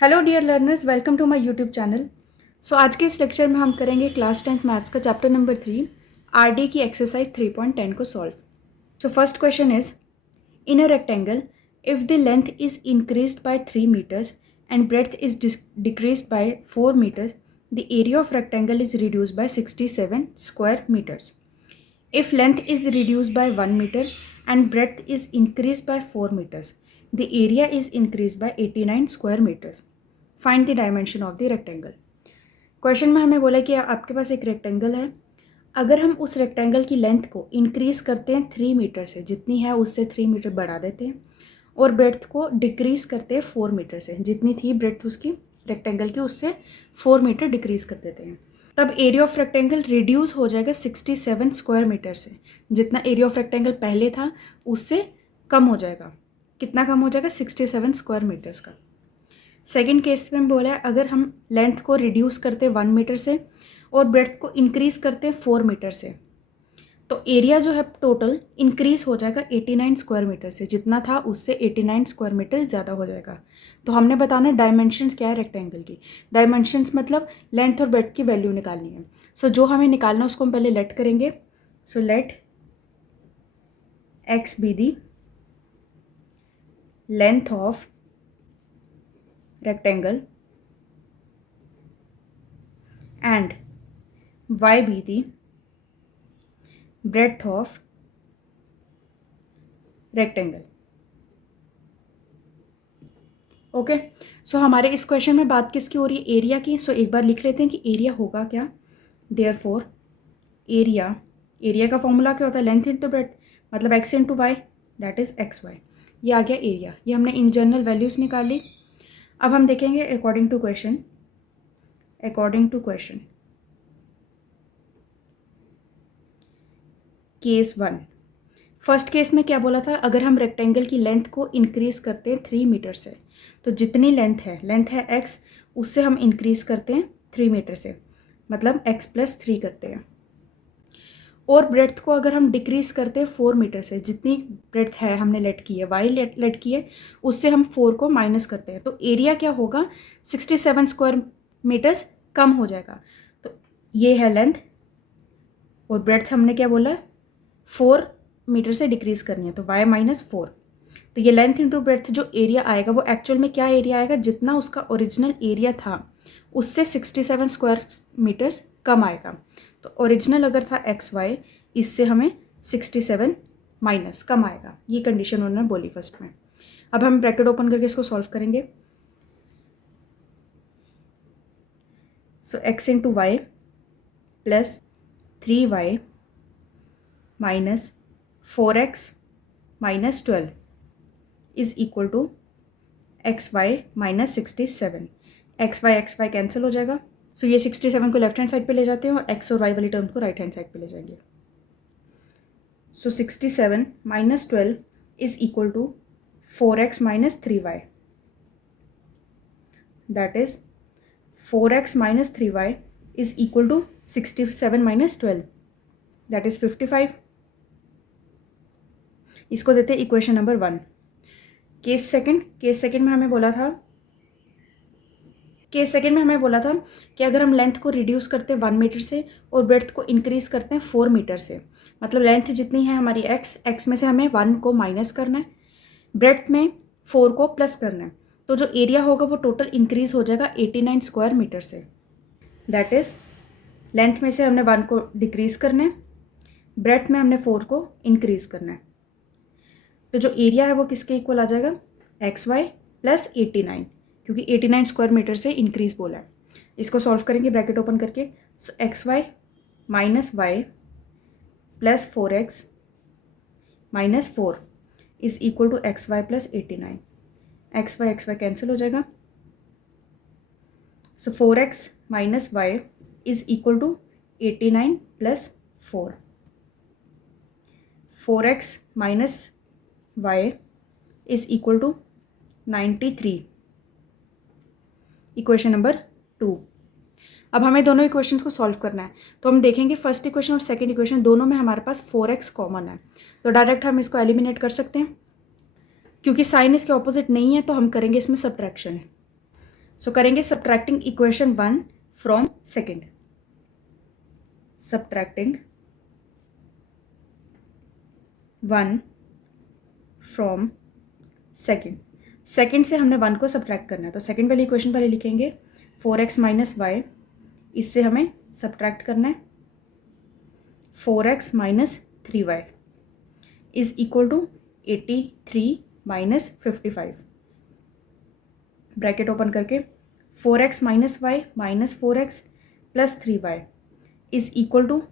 Hello dear learners, welcome to my YouTube channel. So आज के इस लेक्चर में हम करेंगे क्लास 10th मैथ्स का चैप्टर नंबर 3 आरडी की एक्सरसाइज 3.10 को solve. So first question is, in a rectangle if the length is increased by 3 meters and breadth is decreased by 4 meters, the area of rectangle is reduced by 67 square meters. If length is reduced by 1 meter and breadth is increased by 4 meters, the area is increased by 89 square meters. Find the dimension of the rectangle. Question में हमें बोला कि आपके पास एक rectangle है, अगर हम उस रेक्टेंगल की लेंथ को इंक्रीज करते हैं 3 मीटर से, जितनी है उससे 3 मीटर बढ़ा देते हैं, और ब्रेड्थ को डिक्रीज करते हैं 4 मीटर से, जितनी थी ब्रेड्थ उसकी रेक्टेंगल की उससे 4 मीटर डिक्रीज कर देते हैं, तब एरिया ऑफ रेक्टेंगल रिड्यूस हो जाएगा 67 स्क्वायर मीटर से। जितना एरिया ऑफ रेक्टेंगल पहले था उससे कम हो जाएगा। कितना कम हो जाएगा? 67 स्क्वायर मीटर्स का। सेकेंड केस में बोला है, अगर हम लेंथ को रिड्यूस करते हैं 1 मीटर से और ब्रेड्थ को इंक्रीज करते हैं 4 मीटर से, तो एरिया जो है टोटल इंक्रीज हो जाएगा 89 स्क्वायर मीटर से। जितना था उससे 89 स्क्वायर मीटर ज़्यादा हो जाएगा। तो हमने बताना डायमेंशंस क्या है रेक्टेंगल की। डायमेंशंस मतलब लेंथ और ब्रेड्थ की वैल्यू निकालनी है। सो जो हमें निकालना है उसको हम पहले लेट करेंगे। So let x be the length of rectangle and y be the breadth of rectangle. Okay, so हमारे इस क्वेश्चन में बात किसकी हो रही है? एरिया की। सो एक बार लिख लेते हैं कि एरिया होगा क्या। देयरफॉर एरिया का फॉर्मूला क्या होता है? लेंथ इंटू ब्रेड्थ, मतलब X into Y, that is X Y. ये आ गया एरिया। ये हमने इन जनरल वैल्यूज निकाली। अब हम देखेंगे according to question case 1। First case में क्या बोला था? अगर हम रेक्टेंगल की लेंथ को इंक्रीज करते हैं 3 मीटर से, तो जितनी लेंथ है एक्स, उससे हम इंक्रीज करते हैं 3 मीटर से, मतलब एक्स प्लस 3 करते हैं। और ब्रेड्थ को अगर हम डिक्रीज करते हैं 4 मीटर से, जितनी ब्रेड्थ है हमने लेट की है, वाई लेट की है, उससे हम 4 को माइनस करते हैं, तो एरिया क्या होगा? 67 स्क्वायर मीटर्स कम हो जाएगा। तो ये है लेंथ, और ब्रेड्थ हमने क्या बोला? 4 मीटर से डिक्रीज करनी है, तो y माइनस 4। तो ये लेंथ इंटू ब्रेड्थ जो एरिया आएगा वो एक्चुअल में क्या एरिया आएगा? जितना उसका ओरिजिनल एरिया था उससे 67 स्क्वायर मीटर्स कम आएगा। तो ओरिजिनल अगर था एक्स वाई, इससे हमें 67 माइनस कम आएगा। ये कंडीशन उन्होंने बोली फर्स्ट में। अब हम ब्रैकेट ओपन करके इसको सॉल्व करेंगे। So x into y plus 3y minus 4x minus 12 is equal to x y minus 67। X y cancel हो जाएगा। सो ये 67 को लेफ्ट हैंड साइड पे ले जाते हैं और एक्स और वाई वाली टर्म को राइट हैंड साइड पे ले जाएंगे। So 67 minus 12 is equal to 4x minus 3y, that is 4x minus 3y is equal to 67 minus 12, that is 55। इसको देते हैं इक्वेशन नंबर 1। केस सेकंड में हमें बोला था कि अगर हम लेंथ को रिड्यूस करते हैं 1 मीटर से और ब्रेड्थ को इंक्रीज करते हैं 4 मीटर से, मतलब लेंथ जितनी है हमारी एक्स में से हमें 1 को माइनस करना है, ब्रेड्थ में 4 को प्लस करना है, तो जो एरिया होगा वो टोटल इंक्रीज हो जाएगा 89 स्क्वायर मीटर से। दैट इज लेंथ में से हमने 1 को डिक्रीज करना है, ब्रेड्थ में हमने 4 को इंक्रीज करना है, तो जो एरिया है वो किसके इक्वल आ जाएगा? एक्स वाई प्लस 89, क्योंकि 89 स्क्वायर मीटर से इंक्रीज बोला है। इसको सॉल्व करेंगे ब्रैकेट ओपन करके। So x y minus y plus 4x minus 4 is equal to x y plus 89। X y cancel हो जाएगा। So 4x minus y is equal to 89 plus 4। 4x minus y is equal to 93। Equation number 2। अब हमें दोनों equations को solve करना है, तो हम देखेंगे फर्स्ट इक्वेशन और सेकंड इक्वेशन दोनों में हमारे पास 4x कॉमन है, तो डायरेक्ट हम इसको एलिमिनेट कर सकते हैं। क्योंकि साइन इसके ऑपोजिट नहीं है तो हम करेंगे इसमें सब्ट्रैक्शन। सो करेंगे subtracting equation 1 from second, subtracting 1 from second. Second से हमने 1 को सब्ट्रैक्ट करना है, तो सेकेंड वाली इक्वेशन पहले लिखेंगे 4x माइनस वाई, इससे हमें सब्ट्रैक्ट करना है 4x minus 3y is equal to 83 minus 55। Bracket open करके 4x minus y minus 4x plus 3y is equal to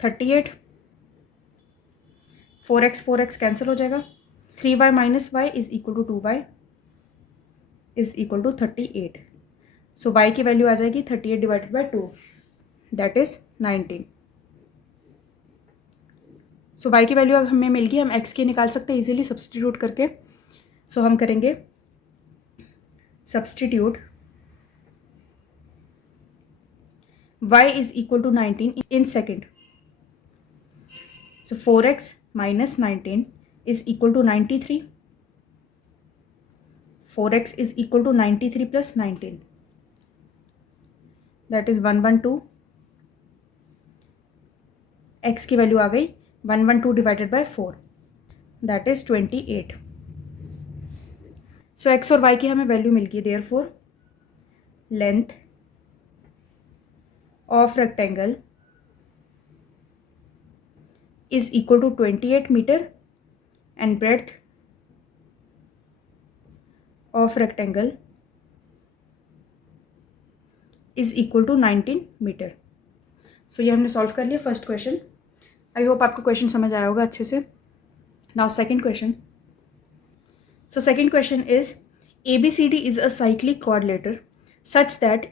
38। 4x cancel हो जाएगा, 3y minus y is equal to 2y is equal to 38। So y की value आ जाएगी 38 divided by 2, that is 19। So y की value हमें मिल गई, हम x की निकाल सकते हैं इजीली सब्सटीट्यूट करके। सो हम करेंगे substitute y is equal to 19 in second. So 4x minus 19 is equal to 93. 4x is equal to 93 plus 19. That is 112. x की वैल्यू आ गई 112 divided by 4, that is 28। So x और y की हमें value मिल गई, therefore length of rectangle is equal to 28 metre and breadth of rectangle is equal to 19 metre. So ये हमने सॉल्व कर लिया फर्स्ट क्वेश्चन। आई होप आपको क्वेश्चन समझ आया होगा अच्छे से। Now second question. So second question is ABCD is a cyclic quadrilateral such that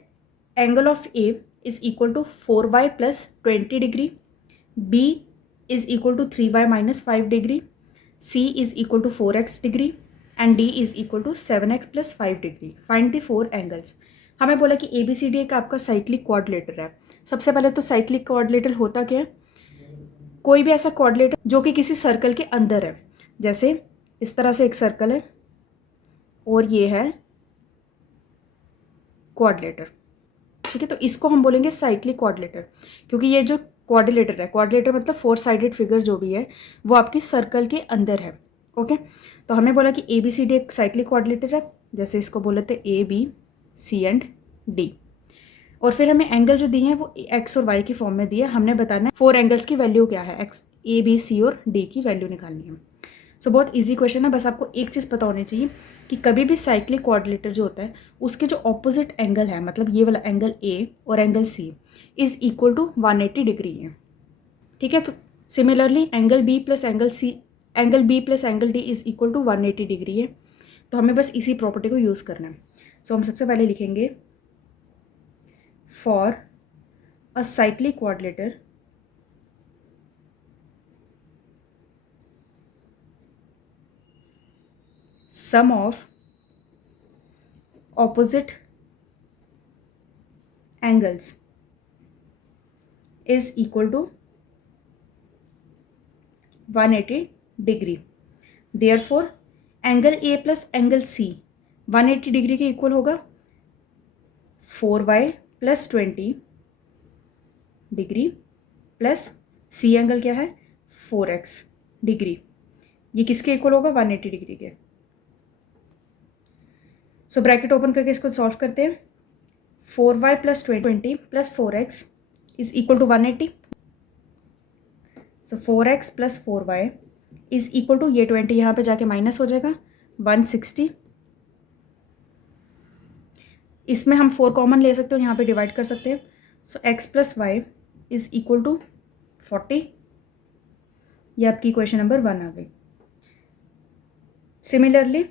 angle of A is equal to 4y plus 20 degree, B is equal to 3y minus 5 degree, C is equal to 4x degree and D is equal to 7x plus 5 degree. Find the four angles. हमें बोला कि ABCD एक आपका cyclic quadrilateral है। सबसे पहले तो cyclic quadrilateral होता क्या है, कोई भी ऐसा क्वाड्रिलेटर जो कि किसी सर्कल के अंदर है। जैसे इस तरह से एक सर्कल है और ये है क्वाड्रिलेटर, ठीक है, तो इसको हम बोलेंगे साइक्लिक क्वाड्रिलेटर, क्योंकि ये जो क्वाड्रिलेटर है, क्वाड्रिलेटर मतलब 4 साइडेड फिगर जो भी है वो आपकी सर्कल के अंदर है। ओके, तो हमें बोला कि ABCD एक साइक्लिक क्वाड्रिलेटर है, जैसे इसको बोले थे ABC एंड D। और फिर हमें एंगल जो दिए हैं वो x और y की फॉर्म में दिए, हमने बताना है 4 एंगल्स की वैल्यू क्या है, x ABC और D की वैल्यू निकालनी है। सो बहुत इजी क्वेश्चन है, बस आपको एक चीज़ पता होनी चाहिए कि कभी भी साइक्लिक क्वाड्रिलेटर जो होता है उसके जो ऑपोजिट एंगल है, मतलब ये वाला एंगल A और angle C is equal to 180 degree है, ठीक है। तो similarly angle B plus angle D is equal to 180 degree है, तो हमें बस इसी प्रॉपर्टी को यूज़ करना है। सो हम सबसे पहले लिखेंगे for a cyclic quadrilateral sum of opposite angles is equal to 180 degree. Therefore angle A plus angle C 180 degree के इक्वल होगा 4y plus 20 degree plus C angle क्या है 4x डिग्री, ये किसके इक्वल होगा 180 डिग्री के। सो ब्रैकेट ओपन करके इसको सॉल्व करते हैं। 4y plus 20 plus 4x is equal to 180। So 4x plus 4y is equal to, ये 20 यहाँ पे जाके माइनस हो जाएगा 160। इसमें हम 4 कॉमन ले सकते हो, यहाँ पे डिवाइड कर सकते हैं। So x plus y is equal to 40। ये आपकी क्वेश्चन नंबर 1 आ गई। Similarly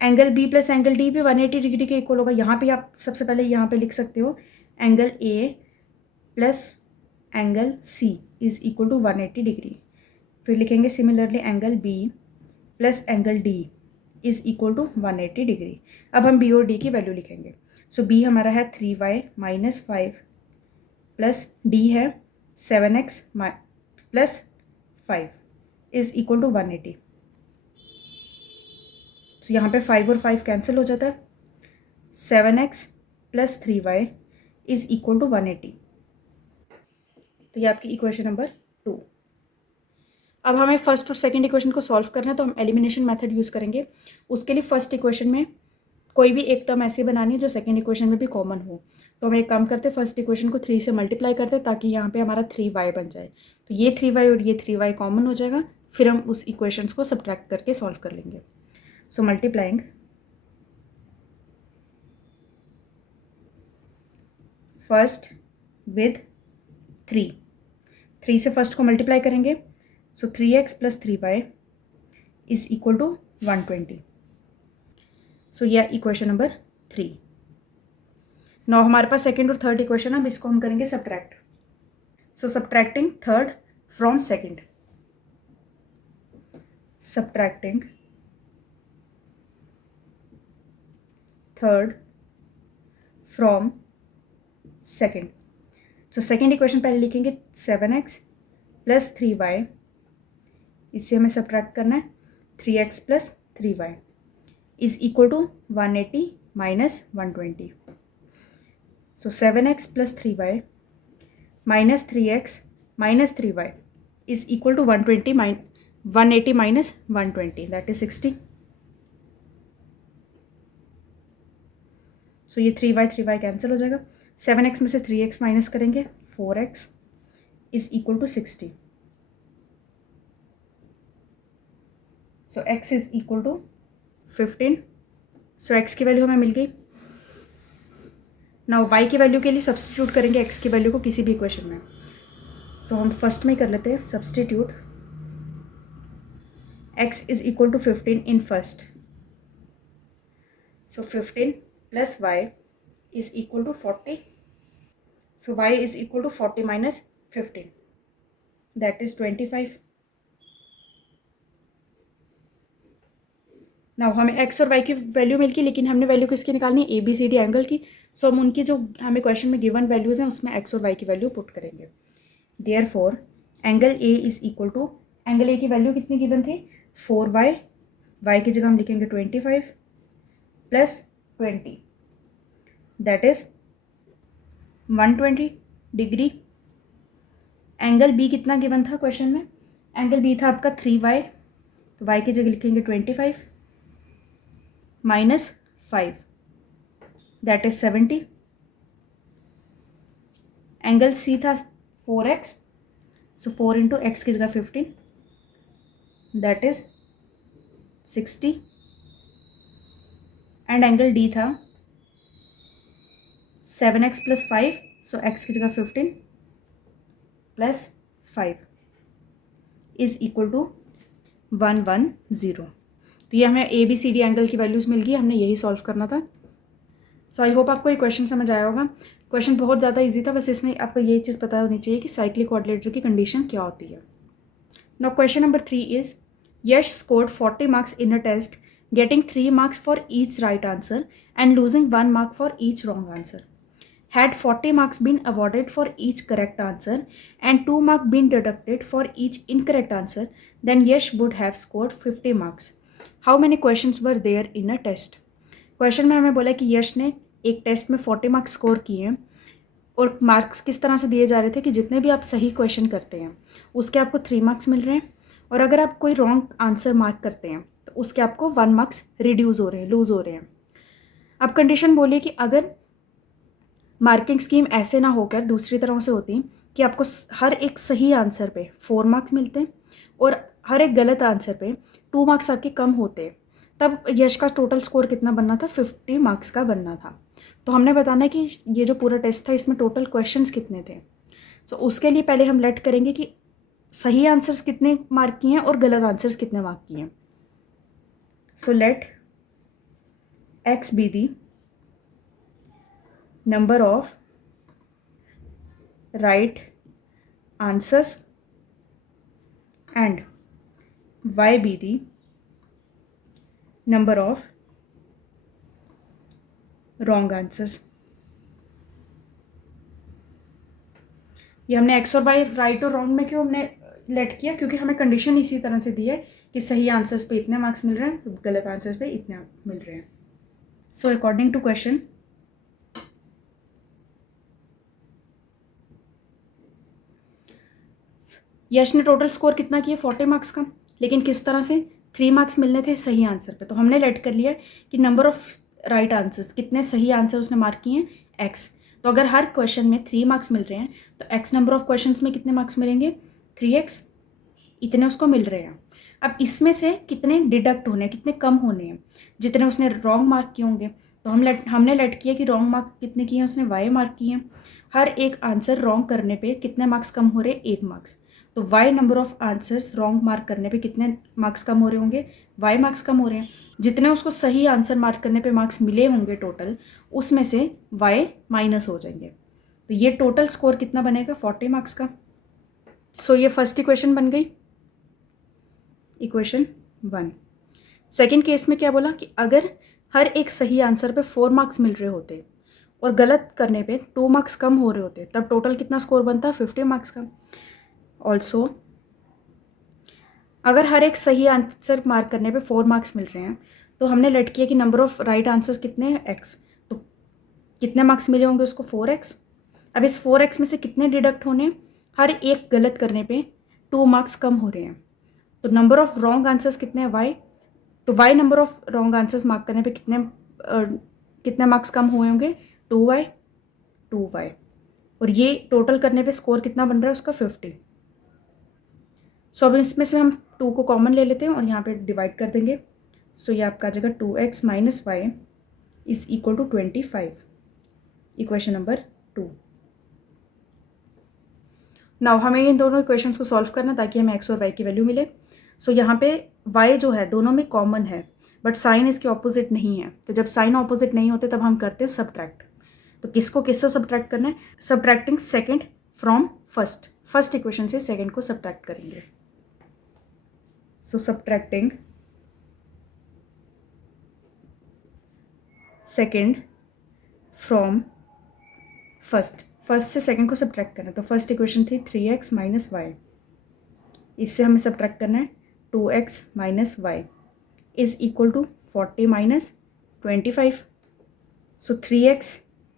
angle B plus angle D भी 180 डिग्री के इक्वल होगा। यहाँ पे आप सबसे पहले यहाँ पे लिख सकते हो angle A plus angle C is equal to 180 degree. फिर लिखेंगे similarly angle B plus angle D is equal to 180 degree. अब हम B और D की वैल्यू लिखेंगे। सो B हमारा है 3y माइनस 5 प्लस D है 7x plus 5 is equal to 180। तो यहाँ पे 5 और 5 कैंसिल हो जाता है. 7x plus 3y is equal to 180. तो ये आपकी इक्वेशन नंबर 2. अब हमें फर्स्ट और सेकंड इक्वेशन को सॉल्व करना है, तो हम एलिमिनेशन मेथड यूज़ करेंगे. उसके लिए फर्स्ट इक्वेशन में कोई भी एक टर्म ऐसी बनानी है जो सेकंड इक्वेशन में भी कॉमन हो. तो हम एक काम करते हैं, फर्स्ट इक्वेशन को 3 से मल्टीप्लाई करते हैं ताकि यहाँ पे हमारा 3y बन जाए. तो ये 3y और ये 3y कॉमन हो जाएगा. फिर हम उस इक्वेशंस को सब्ट्रैक्ट करके सॉल्व कर लेंगे. सो मल्टीप्लाइंग फर्स्ट विद 3 से फर्स्ट को मल्टीप्लाई करेंगे. So 3x plus 3y is equal to 120. So यह इक्वेशन नंबर 3. नाउ हमारे पास सेकेंड और थर्ड इक्वेशन है. अब इसको हम करेंगे subtract. So subtracting third from second. Subtracting third from second. So second equation पहले लिखेंगे 7x प्लस 3y. इससे हमें सब्ट्रैक्ट करना है 3x plus 3y is equal to 180 minus 120. So 7x plus 3y minus 3x minus 3y is equal to 180 minus 120, that is 60. So ये 3y cancel हो जाएगा. 7x में से 3x माइनस करेंगे 4x is equal to 60. So x is equal to 15. So x की value हमें मिल गई. नाउ y की वैल्यू के लिए सब्सटीट्यूट करेंगे x की वैल्यू को किसी भी इक्वेशन में. सो हम फर्स्ट में कर लेते हैं substitute. x is equal to 15 in first. So 15 plus y is equal to 40. So y is equal to 40 minus 15, that is 25. Now हमें x और y की वैल्यू मिल गई, लेकिन हमने वैल्यू किसकी निकालनी है, ABCD एंगल की. सो हम उनकी जो हमें क्वेश्चन में गिवन वैल्यूज़ हैं उसमें x और y की वैल्यू पुट करेंगे. Therefore angle A is equal to, angle A की वैल्यू कितनी गिवन थी, 4y. y की जगह हम लिखेंगे 25 plus 20, that is 120 degree. Angle B कितना गिवन था क्वेश्चन में, एंगल B था आपका 3y. तो y की जगह लिखेंगे 25 minus 5, that is 70. Angle C था 4x. सो 4 इंटू एक्स की जगह 15, that is 60. And angle D था 7x प्लस 5. सो x की जगह 15 प्लस 5 इज इक्वल टू 110. तो ये हमें ABCD एंगल की वैल्यूज़ मिल गई. हमने यही सॉल्व करना था. सो आई होप आपको ये क्वेश्चन समझ आया होगा. क्वेश्चन बहुत ज़्यादा इजी था, बस इसमें आपको ये चीज़ पता होनी चाहिए कि साइक्लिक क्वाड्रिलेटरल की कंडीशन क्या होती है. Now question number 3 is Yash scored 40 marks in a test, getting 3 marks for each right answer and losing 1 mark for each wrong answer. Had 40 marks been awarded for each correct answer and 2 marks been deducted for each incorrect answer, then Yash would have scored 50 marks. How many questions were there in a test? Question में हमें बोला कि यश ने एक test में 40 marks score किए हैं और मार्क्स किस तरह से दिए जा रहे थे कि जितने भी आप सही क्वेश्चन करते हैं उसके आपको 3 मार्क्स मिल रहे हैं, और अगर आप कोई रॉन्ग आंसर मार्क करते हैं तो उसके आपको 1 मार्क्स रिड्यूस हो रहे हैं, लूज़ हो रहे हैं. अब कंडीशन बोलिए कि अगर मार्किंग स्कीम ऐसे ना होकर दूसरी तरह से होती कि आपको हर एक सही आंसर पे 4 मार्क्स मिलते हैं और हर एक गलत आंसर पे 2 मार्क्स आपके कम होते, तब यश का टोटल स्कोर कितना बनना था, 50 मार्क्स का बनना था. तो हमने बताना है कि ये जो पूरा टेस्ट था इसमें टोटल क्वेश्चंस कितने थे. सो उसके लिए पहले हम लेट करेंगे कि सही आंसर्स कितने मार्क किए हैं और गलत आंसर्स कितने मार्क किए हैं. So let x be the number of right answers and y be the number of wrong answers. ये हमने x और y राइट और रॉन्ग में क्यों हमने लेट किया क्योंकि हमें कंडीशन इसी तरह से दी है कि सही आंसर्स पे इतने मार्क्स मिल रहे हैं, गलत आंसर्स पे इतने मिल रहे हैं. सो अकॉर्डिंग टू क्वेश्चन, यश ने टोटल स्कोर कितना किया 40 मार्क्स का, लेकिन किस तरह से 3 मार्क्स मिलने थे सही आंसर पे. तो हमने लेट कर लिया कि नंबर ऑफ राइट आंसर्स, कितने सही आंसर उसने मार्क किए हैं, एक्स. तो अगर हर क्वेश्चन में 3 मार्क्स मिल रहे हैं तो एक्स नंबर ऑफ क्वेश्चन में कितने मार्क्स मिलेंगे, 3x. इतने उसको मिल रहे हैं. अब इसमें से कितने डिडक्ट होने हैं, कितने कम होने हैं, जितने उसने रॉन्ग मार्क किए होंगे. तो हमने लेट किया कि रॉन्ग मार्क कितने किए हैं उसने, y मार्क किए हैं. हर एक आंसर रॉन्ग करने पे कितने मार्क्स कम हो रहे हैं, 1 मार्क्स. तो y number of answers wrong mark करने पे कितने मार्क्स कम हो रहे होंगे, y मार्क्स कम हो रहे हैं. जितने उसको सही आंसर मार्क करने पे मार्क्स मिले होंगे टोटल, उसमें से y माइनस हो जाएंगे. तो ये टोटल स्कोर कितना बनेगा, 40 मार्क्स का. सो ये फर्स्ट इक्वेशन बन गई, इक्वेशन 1. सेकेंड केस में क्या बोला कि अगर हर एक सही आंसर पे 4 मार्क्स मिल रहे होते और गलत करने पे 2 मार्क्स कम हो रहे होते, तब टोटल कितना स्कोर बनता, 50 मार्क्स का. ऑल्सो अगर हर एक सही आंसर मार्क करने पे 4 मार्क्स मिल रहे हैं तो हमने लेट किया कि नंबर ऑफ राइट आंसर्स कितने हैं, x. तो कितने मार्क्स मिले होंगे उसको, 4x. अब इस 4x में से कितने डिडक्ट होने, हर एक गलत करने पे 2 मार्क्स कम हो रहे हैं. तो नंबर ऑफ रॉन्ग आंसर्स कितने हैं, y. तो y number of wrong answers mark करने पे कितने मार्क्स कम हुए होंगे, 2y. और ये टोटल करने पे स्कोर कितना बन रहा है उसका, 50. सो अब इसमें से हम 2 को कॉमन ले लेते हैं और यहाँ पे डिवाइड कर देंगे. सो ये आपका आ जाएगा 2x minus y is equal to 25. Equation number 2. Now हमें इन दोनों इक्वेशंस को सॉल्व करना ताकि हमें x और y की वैल्यू मिले. सो यहाँ पे y जो है दोनों में कॉमन है, बट साइन इसके ऑपोजिट नहीं है. तो जब साइन ऑपोजिट नहीं होते तब हम करते हैं सब्ट्रैक्ट. तो किसको किससे सब्ट्रैक्ट करना है, subtracting second from first equation से सेकेंड को सब्ट्रैक्ट करेंगे. So subtracting second from first से सेकेंड को सब्ट्रैक्ट करना है. तो फर्स्ट इक्वेशन थी 3x माइनस वाई, इससे हमें सब्ट्रैक्ट करना है 2x minus y is equal to 40 minus 25. So 3x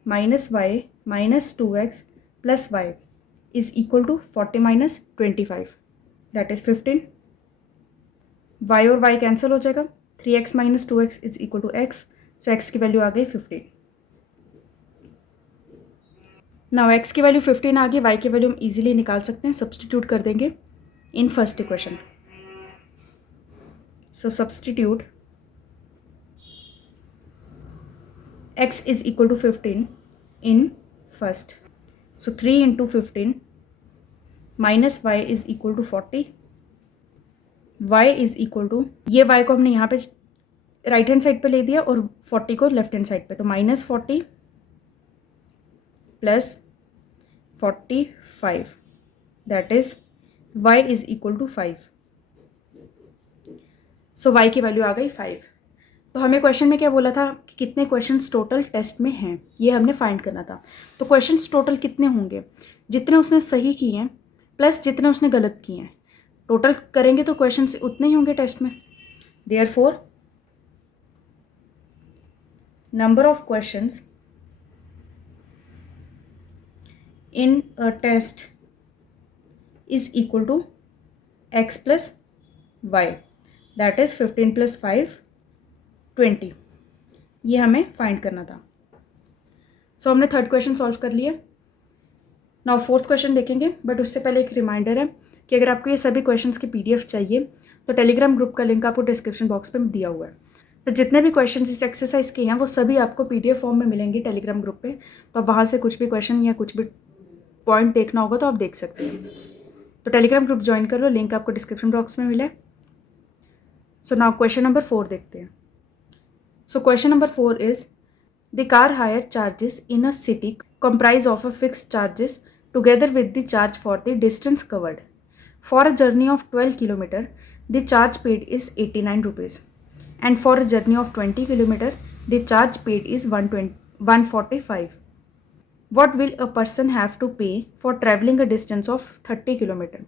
minus y minus 2x plus y is equal to 40 minus 25, that is 15. y और y कैंसिल हो जाएगा, 3x minus 2x is equal to x. So x की value आ गई 15. Now x की value 15 आ गई, y की वैल्यू हम इजीली निकाल सकते हैं, सब्सटीट्यूट कर देंगे in first equation. So substitute x is equal to 15 in first. So 3 into 15 minus y is equal to 40. y is equal to, ये y को हमने यहाँ पे राइट हैंड साइड पे ले दिया और 40 को लेफ्ट हैंड साइड पे. तो minus 40 plus 45, that is y is equal to 5. So y की वैल्यू आ गई 5. तो हमें क्वेश्चन में क्या बोला था कि कितने क्वेश्चंस टोटल टेस्ट में हैं, ये हमने फाइंड करना था. तो क्वेश्चंस टोटल कितने होंगे, जितने उसने सही किए हैं प्लस जितने उसने गलत किए हैं, टोटल करेंगे तो क्वेश्चंस उतने ही होंगे टेस्ट में. Therefore number of questions in a test is equal to x plus y, that is 15 plus 5 20. ये हमें फाइंड करना था. सो हमने थर्ड क्वेश्चन सॉल्व कर लिया. नाउ फोर्थ क्वेश्चन देखेंगे, बट उससे पहले एक रिमाइंडर है कि अगर आपको ये सभी क्वेश्चंस की PDF चाहिए तो टेलीग्राम ग्रुप का लिंक आपको डिस्क्रिप्शन बॉक्स में दिया हुआ है. तो जितने भी क्वेश्चंस इस एक्सरसाइज के हैं वो सभी आपको PDF फॉर्म में मिलेंगे टेलीग्राम ग्रुप पे. तो आप वहाँ से कुछ भी क्वेश्चन या कुछ भी पॉइंट देखना होगा तो आप देख सकते हैं. तो टेलीग्राम ग्रुप ज्वाइन कर लो, लिंक आपको डिस्क्रिप्शन बॉक्स में मिला है. सो नाउ क्वेश्चन नंबर 4 देखते हैं. So question number 4 is the car hire charges in a city comprise of a fixed charges together with the charge for the distance covered. For a journey of 12 km, the charge paid is 89 rupees. And for a journey of 20 km, the charge paid is 145. What will a person have to pay for traveling a distance of 30 km?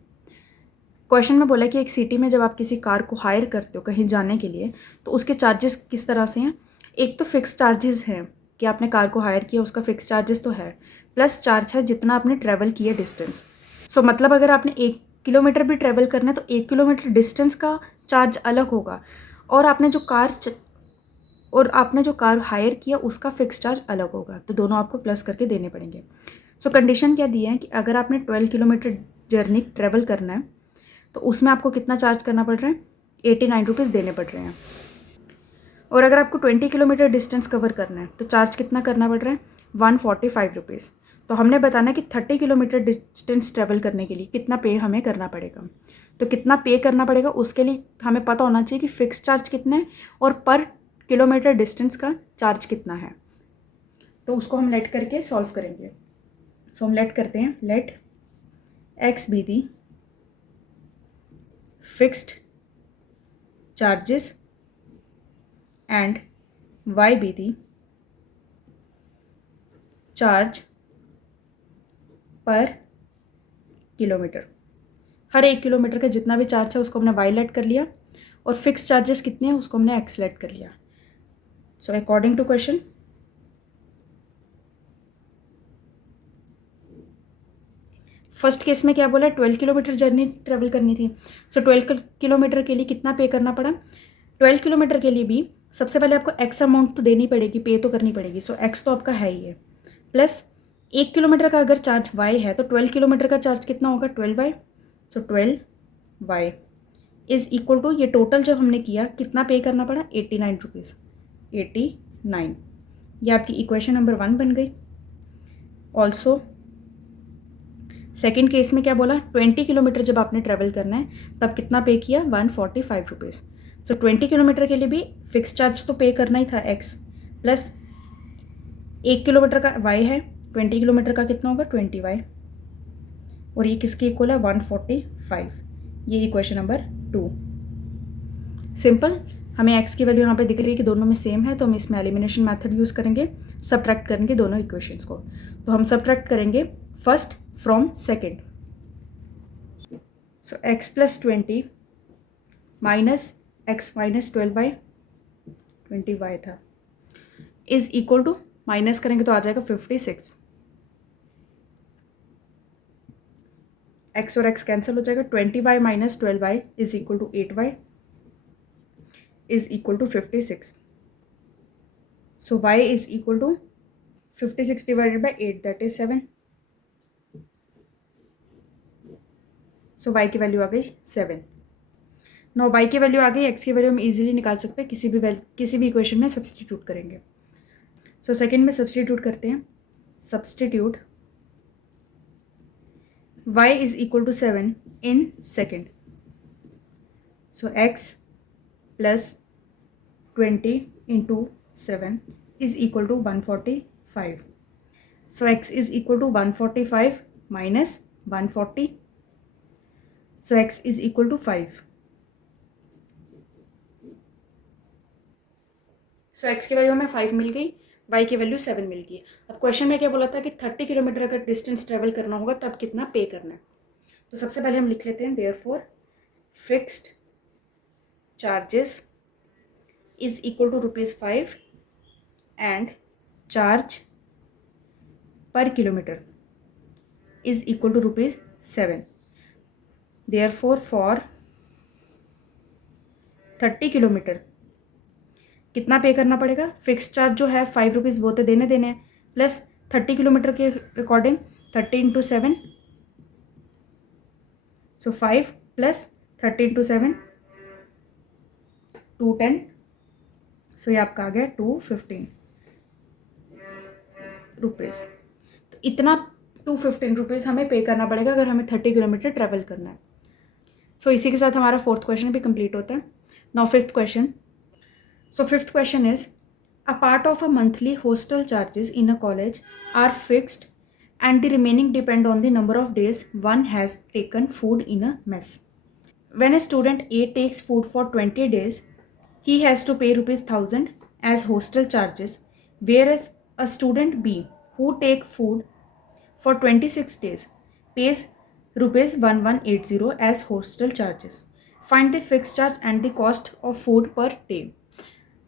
Question में बोला कि एक city में जब आप किसी car को higher करते हो कहीं जाने के लिए तो उसके चार्जेस किस तरह से हैं। एक तो फिक्स चार्जेस हैं कि आपने कार को हायर किया, उसका फिक्स चार्जेस तो है, प्लस चार्ज है जितना आपने ट्रैवल किया डिस्टेंस। सो मतलब अगर आपने 1 किलोमीटर भी ट्रैवल करना है तो 1 किलोमीटर डिस्टेंस का चार्ज अलग होगा, और आपने जो कार हायर किया उसका फिक्स चार्ज अलग होगा, तो दोनों आपको प्लस करके देने पड़ेंगे। सो कंडीशन क्या दी है कि अगर आपने 12 किलोमीटर जर्नी ट्रैवल करना है तो उसमें आपको कितना चार्ज करना पड़ रहा है, 89 रुपीज़ देने पड़ रहे हैं। और अगर आपको 20 किलोमीटर डिस्टेंस कवर करना है तो चार्ज कितना करना पड़ रहा है, 145 रुपीज़। तो हमने बताना कि 30 किलोमीटर डिस्टेंस ट्रैवल करने के लिए कितना पे हमें करना पड़ेगा। तो कितना पे करना पड़ेगा उसके लिए हमें पता होना चाहिए कि फ़िक्स चार्ज कितना है और पर किलोमीटर डिस्टेंस का चार्ज कितना है। तो उसको हम लेट करके सॉल्व करेंगे। सो हम लेट करते हैं, let x be the fixed charges and y be the charge per kilometre. हर 1 किलोमीटर का जितना भी चार्ज है उसको हमने y लेट कर लिया, और फिक्स चार्जेस कितने हैं उसको हमने x लेट कर लिया। So according to question first case में क्या बोला, 12 किलोमीटर जर्नी ट्रेवल करनी थी। सो 12 किलोमीटर के लिए कितना पे करना पड़ा, 12 किलोमीटर के लिए भी सबसे पहले आपको एक्स अमाउंट तो देनी पड़ेगी, पे तो करनी पड़ेगी। सो एक्स तो आपका है ही है, प्लस 1 किलोमीटर का अगर चार्ज वाई है तो 12 किलोमीटर का चार्ज कितना होगा, 12y। So 12y is equal to, ये टोटल जब हमने किया कितना पे करना पड़ा, 89 रुपीज़, 89। ये आपकी इक्वेशन नंबर 1 बन गई। ऑल्सो सेकेंड केस में क्या बोला, 20 किलोमीटर जब आपने ट्रेवल करना है तब कितना पे किया, 145 रुपीज़। सो 20 किलोमीटर के लिए भी फिक्स चार्ज तो पे करना ही था x, प्लस 1 किलोमीटर का y है, 20 किलोमीटर का कितना होगा, 20y, और ये किसके इक्वल है, 145। ये इक्वेशन नंबर 2। सिंपल, हमें x की वैल्यू यहाँ पे दिख रही है कि दोनों में सेम है, तो हम इसमें एलिमिनेशन मेथड यूज़ करेंगे, सब्ट्रैक्ट करेंगे दोनों इक्वेशंस को। तो हम सब्ट्रैक्ट करेंगे first from second. So x plus 20 minus x minus 12y, 20y था, इज इक्वल टू, माइनस करेंगे तो आ जाएगा 56। x और x कैंसिल हो जाएगा, 20y minus 12y is equal to 8y is equal to 56। So y is equal to 56 divided by 8, that is 7। So y की value आ गई 7। नो y की वैल्यू आ गई, x की वैल्यू हम इजीली निकाल सकते हैं, किसी भी इक्वेशन में सब्सटीट्यूट करेंगे। सो सेकेंड में सब्सटीट्यूट करते हैं, substitute y is equal to 7 in second. So x plus 20 into 7 is equal to 145। So x is equal to 145 minus 140, so x is equal to 5। So x की value हमें 5 मिल गई, y की value 7 मिल गई। अब question में क्या बोला था कि 30 किलोमीटर अगर डिस्टेंस ट्रेवल करना होगा तब कितना पे करना है। तो सबसे पहले हम लिख लेते हैं, therefore fixed charges is equal to ₹5 and charge per kilometre is equal to ₹7। Therefore for 30 kilometre कितना पे करना पड़ेगा, फिक्स चार्ज जो है 5 रुपीज़ वो तो देने हैं, प्लस 30 किलोमीटर के अकॉर्डिंग 30 इंटू 7, सो 5 प्लस 30 इंटू 7 210, सो ये आपका आ गया 215 रुपीज़। तो इतना 215 रुपीज़ हमें पे करना पड़ेगा अगर हमें 30 किलोमीटर ट्रैवल करना है। सो इसी के साथ हमारा फोर्थ क्वेश्चन भी कंप्लीट होता है। Now fifth question. So fifth question is, a part of a monthly hostel charges in a college are fixed and the remaining depend on the number of days one has taken food in a mess. When a student A takes food for 20 days, he has to pay ₹1,000 as hostel charges, whereas a student B who take food for 26 days pays ₹1180 as hostel charges. Find the fix charge and the cost of food per day.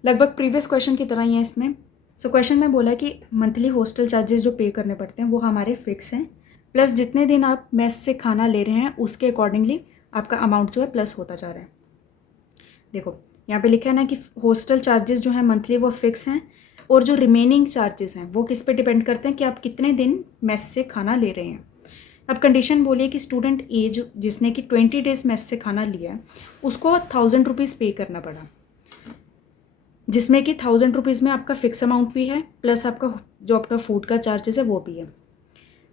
लगभग previous question की तरह ही है इसमें। So question में बोला कि monthly hostel charges जो पे करने पड़ते हैं वो हमारे फिक्स हैं, प्लस जितने दिन आप मेस से खाना ले रहे हैं उसके अकॉर्डिंगली आपका अमाउंट जो है प्लस होता जा रहा है। देखो यहाँ पे लिखा है ना कि हॉस्टल चार्जेस जो हैं मंथली वो फिक्स हैं, और जो रिमेनिंग चार्जेस हैं वो किस पे डिपेंड करते हैं कि आप कितने दिन मेस से खाना ले रहे हैं। अब कंडीशन बोलिए कि स्टूडेंट ए जो जिसने कि 20 डेज मेस से खाना लिया है उसको 1000 रुपीज़ पे करना पड़ा, जिसमें कि 1000 रुपीज़ में आपका फिक्स अमाउंट भी है प्लस आपका जो आपका फूड का चार्जेस है वो भी है।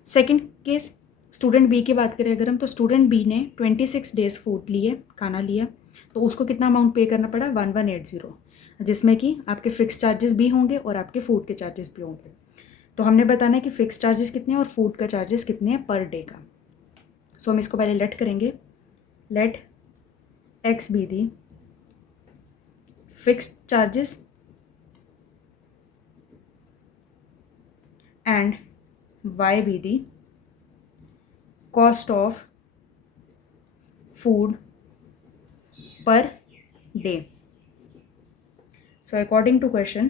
सेकंड केस स्टूडेंट बी की बात करें अगर हम, तो स्टूडेंट बी ने 26 डेज फूड लिए, खाना लिया, तो उसको कितना अमाउंट पे करना पड़ा 1180, जिसमें कि आपके फिक्स चार्जेस भी होंगे और आपके फूड के चार्जेस भी होंगे। तो हमने बताना है कि फ़िक्स चार्जेस कितने हैं और फूड का चार्जेस कितने हैं पर डे का। सो हम इसको पहले लेट करेंगे। Let x be the fixed charges and y be the cost of food per day. So according to question,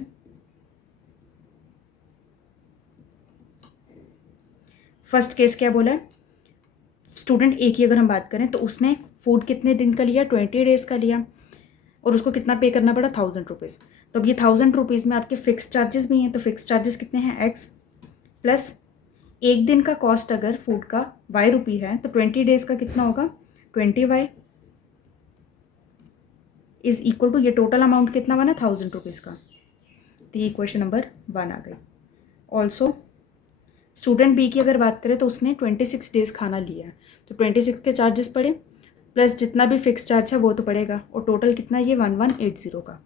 first case क्या बोला है, स्टूडेंट ए की अगर हम बात करें तो उसने फूड कितने दिन का लिया 20 डेज़ का लिया, और उसको कितना पे करना पड़ा 1000 रुपीज़। तो अब ये 1000 रुपीज़ में आपके फिक्स चार्जेस भी हैं, तो फिक्स चार्जेस कितने हैं एक्स, प्लस एक दिन का कॉस्ट अगर फूड का वाई रुपी है तो 20 डेज़ का कितना होगा 20y इज इक्वल टू, ये टोटल अमाउंट कितना बना 1000 रुपीज़ का। तो ये क्वेश्चन नंबर 1 आ गई। ऑल्सो स्टूडेंट बी की अगर बात करें तो उसने 26 डेज़ खाना लिया है, तो 26 के चार्जेस पड़े प्लस जितना भी फिक्स चार्ज है वो तो पड़ेगा, और टोटल कितना ये 1180 का।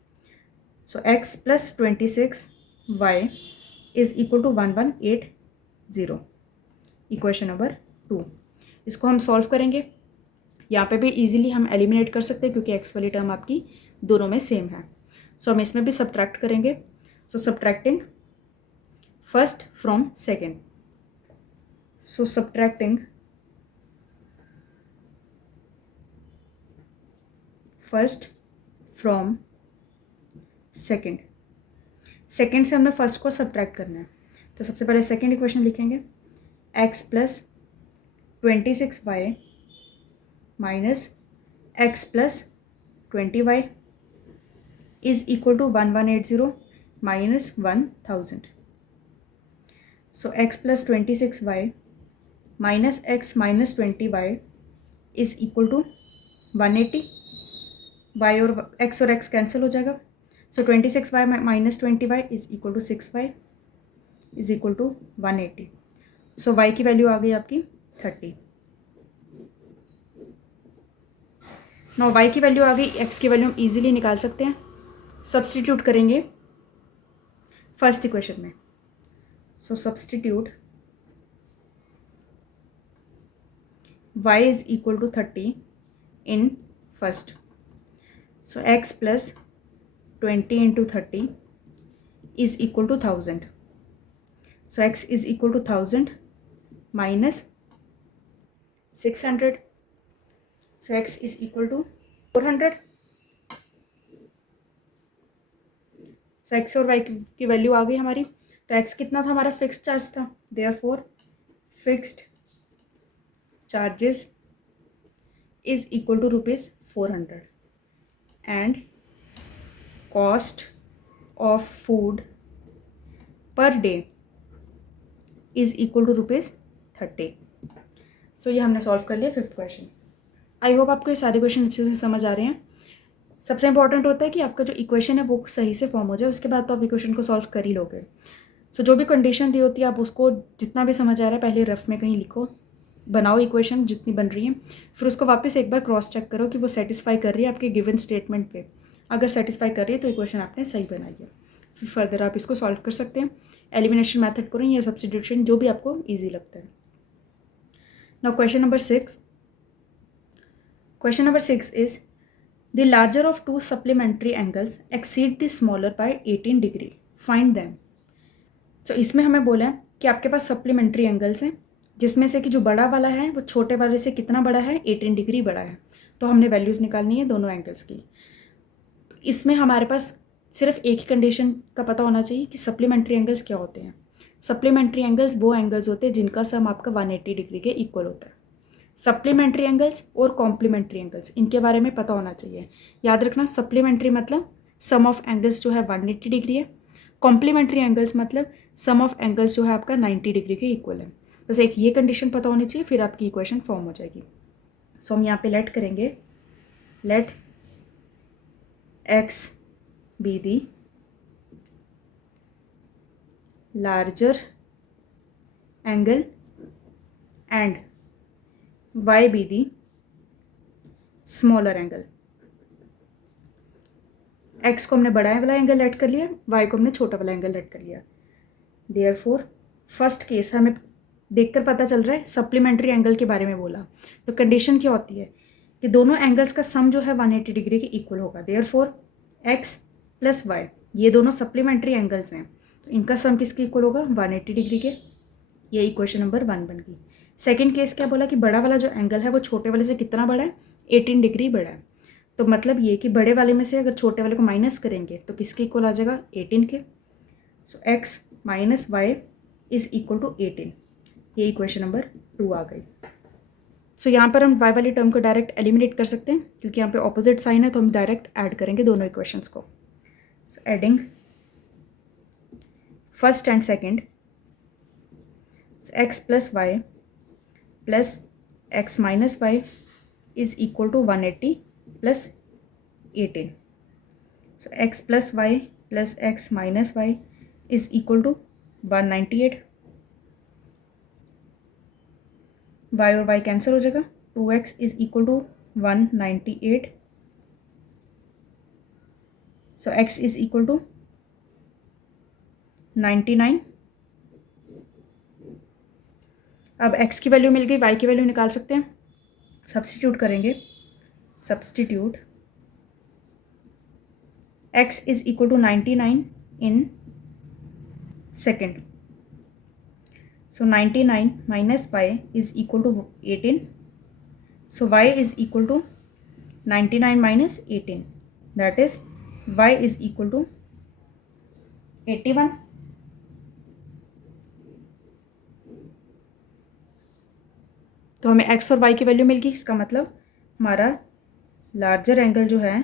So x plus 26y is equal to 1180। Equation number 2। इसको हम सॉल्व करेंगे। यहाँ पे भी इजीली हम एलिमिनेट कर सकते हैं क्योंकि एक्स वाली टर्म आपकी दोनों में सेम है। सो हम इसमें भी सब्ट्रैक्ट करेंगे। So subtracting first from second. So subtracting first from second. Second से हमने फर्स्ट को सब्ट्रैक्ट करना है, तो सबसे पहले सेकेंड इक्वेशन लिखेंगे। X plus 26y minus x plus 20y is equal to 1180 minus 1000। So x plus 26y minus x minus 20y is equal to 180। y और x कैंसिल हो जाएगा। So 26y minus 20y is equal to 6y is equal to 180। So y की value आ गई आपकी 30। Now y की value आ गई, x की वैल्यू हम इजीली निकाल सकते हैं। सब्स्टिट्यूट करेंगे फर्स्ट इक्वेशन में। So substitute y is equal to 30 in first. So x plus 20 into 30 is equal to 1000। So x is equal to 1000 minus 600। So x is equal to 400। So x और y की value आ गई हमारी। तो x कितना था हमारा fixed charge था, therefore fixed charges is equal to ₹400 and cost of food per day is equal to ₹30। सो ये हमने सॉल्व कर लिया फिफ्थ क्वेश्चन। आई होप आपको ये सारे क्वेश्चन अच्छे से समझ आ रहे हैं। सबसे इंपॉर्टेंट होता है कि आपका जो इक्वेशन है वो सही से फॉर्म हो जाए, उसके बाद तो आप इक्वेशन को सॉल्व कर ही लोगे। सो जो भी कंडीशन दी होती है आप उसको जितना भी समझ आ रहा है पहले रफ में कहीं लिखो, बनाओ इक्वेशन जितनी बन रही है, फिर उसको वापस एक बार क्रॉस चेक करो कि वो सेटिस्फाई कर रही है आपके गिवन स्टेटमेंट पे। अगर सेटिस्फाई कर रही है तो इक्वेशन आपने सही बनाई है, फिर फर्दर आप इसको सॉल्व कर सकते हैं। एलिमिनेशन मेथड करो या सब्स्टिट्यूशन, जो भी आपको ईजी लगता है। Now question number 6। Question number 6 is the larger of two supplementary angles exceed the smaller by 18 degree, find them. So इसमें हमें बोला है कि आपके पास सप्लीमेंट्री एंगल्स हैं, जिसमें से कि जो बड़ा वाला है वो छोटे वाले से कितना बड़ा है, 18 डिग्री बड़ा है। तो हमने वैल्यूज़ निकालनी है दोनों एंगल्स की। तो इसमें हमारे पास सिर्फ एक ही कंडीशन का पता होना चाहिए कि सप्लीमेंट्री एंगल्स क्या होते हैं। सप्लीमेंट्री एंगल्स वो एंगल्स होते हैं जिनका सम आपका 180 डिग्री के इक्वल होता है। सप्लीमेंट्री एंगल्स और कॉम्प्लीमेंट्री एंगल्स, इनके बारे में पता होना चाहिए। याद रखना, सप्लीमेंट्री मतलब सम ऑफ एंगल्स जो है 180 डिग्री है, कॉम्प्लीमेंट्री एंगल्स मतलब सम ऑफ एंगल्स जो है आपका 90 डिग्री के इक्वल है। बस एक ये कंडीशन पता होनी चाहिए, फिर आपकी इक्वेशन फॉर्म हो जाएगी। सो हम यहाँ पे लेट करेंगे, let x be the larger angle and y be the smaller angle. x को हमने बड़ा वाला एंगल लेट कर लिया, y को हमने छोटा वाला एंगल लेट कर लिया। देयरफॉर फर्स्ट केस हमें देखकर पता चल रहा है सप्लीमेंट्री एंगल के बारे में बोला, तो कंडीशन क्या होती है कि दोनों एंगल्स का सम जो है 180 डिग्री के इक्वल होगा। देयरफॉर x प्लस y, ये दोनों सप्लीमेंट्री एंगल्स हैं, तो इनका सम किसके इक्वल होगा, 180 डिग्री के। ये इक्वेशन नंबर 1 बन गई। सेकेंड केस क्या बोला कि बड़ा वाला जो एंगल है वो छोटे वाले से कितना बड़ा है, 18 डिग्री बड़ा है। तो मतलब ये कि बड़े वाले में से अगर छोटे वाले को माइनस करेंगे तो किसके इक्वल आ जाएगा, 18 के। So x minus y is equal to 18। ये इक्वेशन नंबर 2 आ गई। सो यहाँ पर हम y वाली टर्म को डायरेक्ट एलिमिनेट कर सकते हैं, क्योंकि यहाँ पे ऑपोजिट साइन है, तो हम डायरेक्ट ऐड करेंगे दोनों इक्वेशंस को। So adding first and second, x plus y plus x minus y is equal to 180 plus 18। So x plus y plus x minus y is equal to 198। y और y cancel हो जाएगा, 2x is equal to 198। So x is equal to 99। अब x की value मिल गई, y की value निकाल सकते हैं। सब्स्टिट्यूट करेंगे, substitute x is equal to 99 in second. So 99 minus y is equal to 18। So y is equal to 99 minus 18, that is y is equal to 81। तो हमें x और y की वैल्यू मिल गई। इसका मतलब हमारा लार्जर एंगल जो है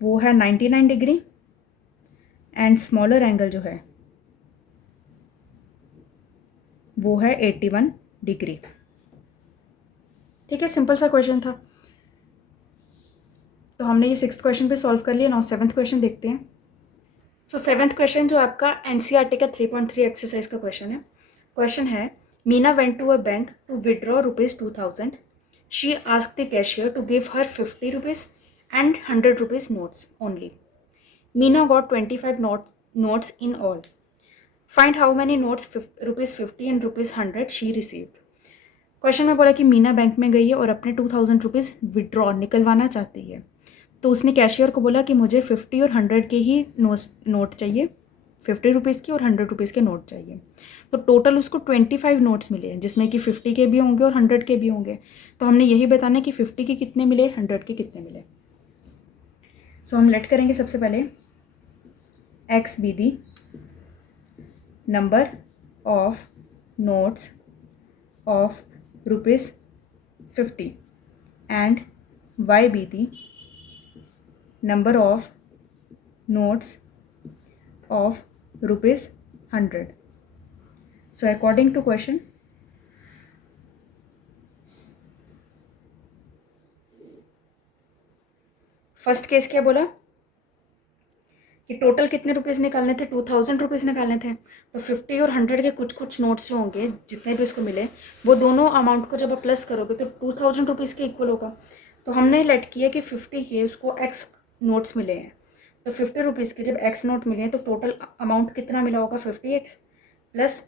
वो है 99 डिग्री एंड स्मॉलर एंगल जो है वो है 81 डिग्री। ठीक है, सिंपल सा क्वेश्चन था। तो हमने ये 6th क्वेश्चन पे सॉल्व कर लिया। नाउ 7th क्वेश्चन देखते हैं। सो 7th क्वेश्चन जो आपका NCERT का 3.3 एक्सरसाइज का क्वेश्चन है। क्वेश्चन है, Meena went to a bank to withdraw ₹2000। She asked the cashier to give her 50 rupees and 100 rupees notes only. Meena got 25 notes in all. Find how many notes rupees 50 and rupees 100 she received. Question में बोला कि Meena bank में गई है और अपने 2000 rupees withdraw निकलवाना चाहती है। तो उसने कैशियर को बोला कि मुझे 50 और 100 के ही नोट चाहिए, 50 रुपीज़ की और 100 रुपीज़ के नोट चाहिए। तो टोटल उसको 25 नोट्स मिले हैं, जिसमें कि 50 के भी होंगे और 100 के भी होंगे। तो हमने यही बताना है कि 50 के कितने मिले, 100 के कितने मिले। सो हम लेट करेंगे सबसे पहले x be the number of notes of ₹50 and y be the number of notes of ₹100। So according to question, first case क्या बोला कि टोटल कितने रुपीज़ निकालने थे, 2000 रुपीज़ निकालने थे। तो 50 और 100 के कुछ कुछ नोट्स जो होंगे, जितने भी उसको मिले, वो दोनों अमाउंट को जब आप प्लस करोगे तो 2000 रुपीज़ के इक्वल होगा। तो हमने लेट किया कि 50 के उसको x नोट्स मिले हैं। तो 50 रुपीज़ के जब x नोट मिले हैं तो टोटल अमाउंट कितना मिला होगा, 50x प्लस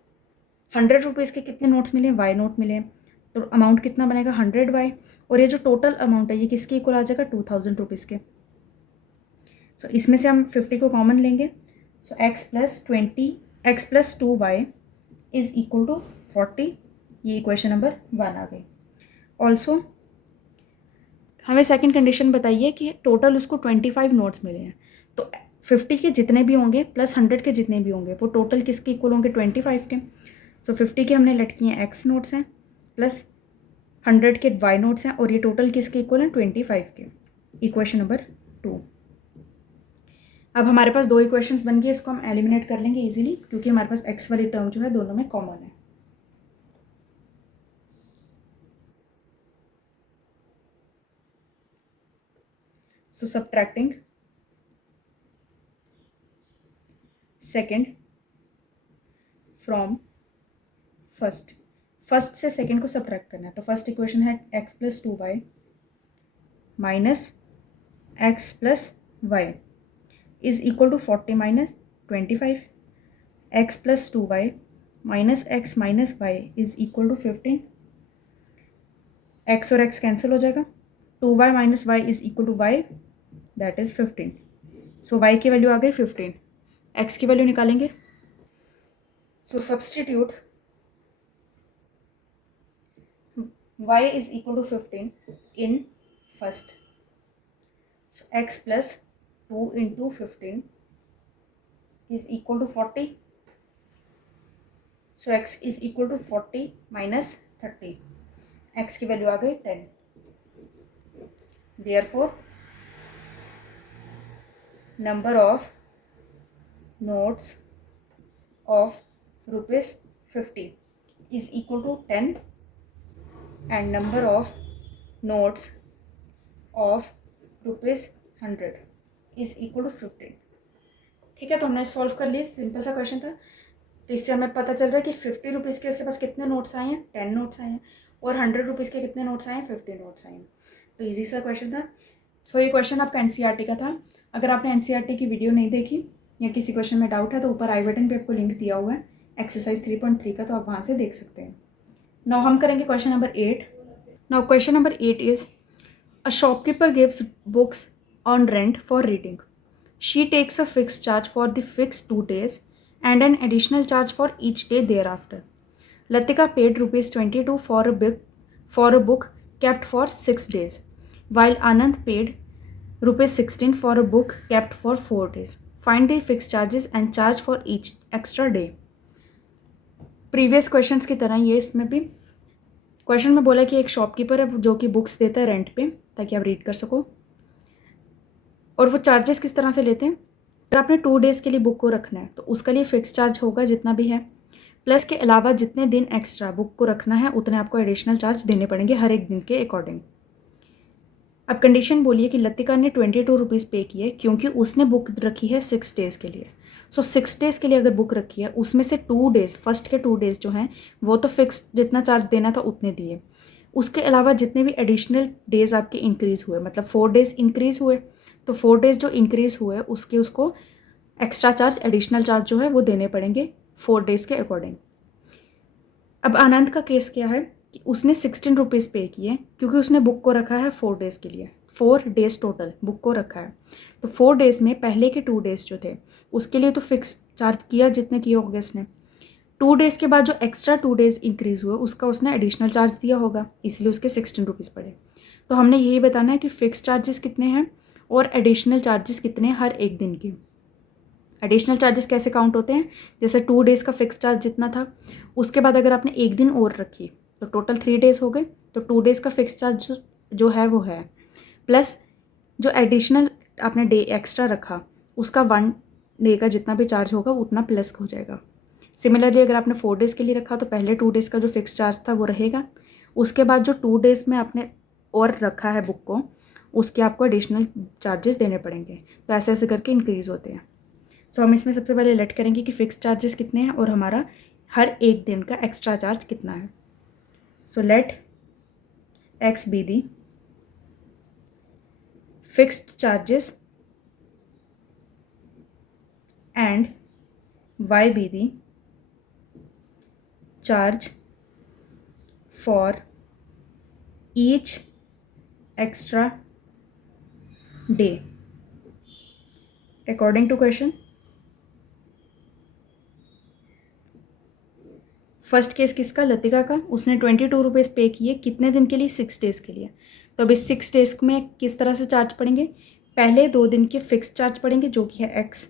100 रुपीज़ के कितने नोट्स मिले, y नोट मिले हैं। तो अमाउंट कितना बनेगा, 100y। और ये जो टोटल अमाउंट है ये किसके इक्वल आ जाएगा, 2000 रुपीज़ के। सो इसमें से हम 50 को कॉमन लेंगे। So x plus 2y is equal to 40, ये इक्वेशन नंबर 1 आ गई। ऑल्सो हमें सेकंड कंडीशन बताइए कि टोटल उसको 25 नोट्स मिले हैं, तो 50 के जितने भी होंगे प्लस 100 के जितने भी होंगे वो टोटल किसके इक्वल होंगे, 25 के। सो 50 के हमने लेट किए हैं एक्स नोट्स हैं, प्लस 100 के वाई नोट्स हैं, और ये टोटल किसके इक्वल हैं, 25 के। Equation number 2। अब हमारे पास दो इक्वेशंस बन गई, इसको हम एलिमिनेट कर लेंगे इजीली, क्योंकि हमारे पास एक्स वाली टर्म जो है दोनों में कॉमन है। So subtracting second from first, first से सेकेंड को सब्ट्रैक्ट करना है, तो फर्स्ट इक्वेशन है x plus 2y minus x plus y is equal to 40 minus 25। X plus 2y minus x minus y is equal to 15। X और x cancel हो जाएगा, 2y minus y is equal to y, that is 15। So y की value आ गई 15, x की value निकालेंगे। So substitute y is equal to 15 in first, so x plus 2 into 15 is equal to 40. So x is equal to 40 minus 30. x की value आ गई 10. Therefore number of notes of ₹50 is equal to 10 and number of notes of ₹100 is equal to 15. ठीक है, तो हमने solve कर लिया, simple सा क्वेश्चन था। तो इससे हमें पता चल रहा है कि 50 रुपीज़ के उसके पास कितने नोट्स आए हैं, 10 नोट्स आए हैं, और 100 रुपीज़ के कितने नोट्स आए हैं, 50 नोट्स आए हैं। तो ईजी सा क्वेश्चन था। सो ये क्वेश्चन आपका एनसीईआरटी का था। अगर आपने एनसीईआरटी की वीडियो नहीं देखी या किसी क्वेश्चन में डाउट है तो ऊपर आई बटन पे आपको लिंक दिया हुआ है एक्सरसाइज 3.3 का, तो आप वहाँ से देख सकते हैं। नाउ हम करेंगे question number 8। Now question number 8 is a shopkeeper gives books on rent for reading. She takes a fixed charge for the fixed 2 days and an additional charge for each day thereafter. Latika paid ₹22 for a book kept for 6 days, while Anand paid ₹16 for a book kept for 4 days. Find the fixed charges and charge for each extra day. Previous questions की तरह ये इसमें भी question में बोला कि एक shopkeeper है जो कि बुक्स देता है रेंट पे ताकि आप रीड कर सको, और वो चार्जेस किस तरह से लेते हैं। अगर आपने 2 डेज़ के लिए बुक को रखना है तो उसका लिए फ़िक्स चार्ज होगा जितना भी है, प्लस के अलावा जितने दिन एक्स्ट्रा बुक को रखना है उतने आपको एडिशनल चार्ज देने पड़ेंगे हर एक दिन के अकॉर्डिंग। अब कंडीशन बोलिए कि लतिका ने 22 रुपीज़ पे किए क्योंकि उसने बुक रखी है 6 डेज़ के लिए। सो 6 डेज़ के लिए अगर बुक रखी है उसमें से 2 डेज़, फर्स्ट के 2 डेज़ जो हैं वो तो फिक्स जितना चार्ज देना था उतने दिए, उसके अलावा जितने भी एडिशनल डेज़ आपके इंक्रीज़ हुए, मतलब 4 डेज़ इंक्रीज़ हुए, तो 4 डेज़ जो इंक्रीज़ हुए उसके उसको एक्स्ट्रा चार्ज, एडिशनल चार्ज जो है वो देने पड़ेंगे 4 डेज़ के अकॉर्डिंग। अब आनंद का केस क्या है कि उसने 16 रुपीज़ पे किए क्योंकि उसने बुक को रखा है 4 डेज़ के लिए, 4 डेज़ टोटल बुक को रखा है। तो 4 डेज़ में पहले के 2 डेज़ जो थे उसके लिए तो फिक्स चार्ज किया जितने किए होंगे उसने, 2 डेज़ के बाद जो एक्स्ट्रा 2 डेज़ इंक्रीज़ हुए उसका उसने एडिशनल चार्ज दिया होगा, इसलिए उसके 16 रुपीज़ पड़े। तो हमने यही बताना है कि फ़िक्स चार्जेस कितने हैं और एडिशनल चार्जेस कितने हैं हर एक दिन के। एडिशनल चार्जेस कैसे काउंट होते हैं, जैसे 2 डेज़ का फिक्स चार्ज जितना था उसके बाद अगर आपने एक दिन और रखी तो टोटल 3 डेज़ हो गए, तो 2 डेज़ का फिक्स चार्ज जो है वो है, प्लस जो एडिशनल आपने डे एक्स्ट्रा रखा उसका 1 डे का जितना भी चार्ज होगा उतना प्लस हो जाएगा। सिमिलरली अगर आपने 4 डेज़ के लिए रखा तो पहले 2 डेज़ का जो फिक्स चार्ज था वो रहेगा, उसके बाद जो 2 डेज़ में आपने और रखा है बुक को उसके आपको एडिशनल चार्जेस देने पड़ेंगे। तो ऐसे ऐसे करके इंक्रीज़ होते हैं। सो हम इसमें सबसे पहले लेट करेंगे कि फ़िक्स चार्जेस कितने हैं और हमारा हर एक दिन का एक्स्ट्रा चार्ज कितना है। So let x be the fixed charges and y be the charge for each extra day according to question. First case किसका, लतिका का, उसने 22 रुपीज़ पे किए, कितने दिन के लिए, 6 डेज़ के लिए। तो अब इस 6 डेज़ में किस तरह से चार्ज पड़ेंगे, पहले 2 दिन के फिक्स चार्ज पड़ेंगे जो कि है एक्स,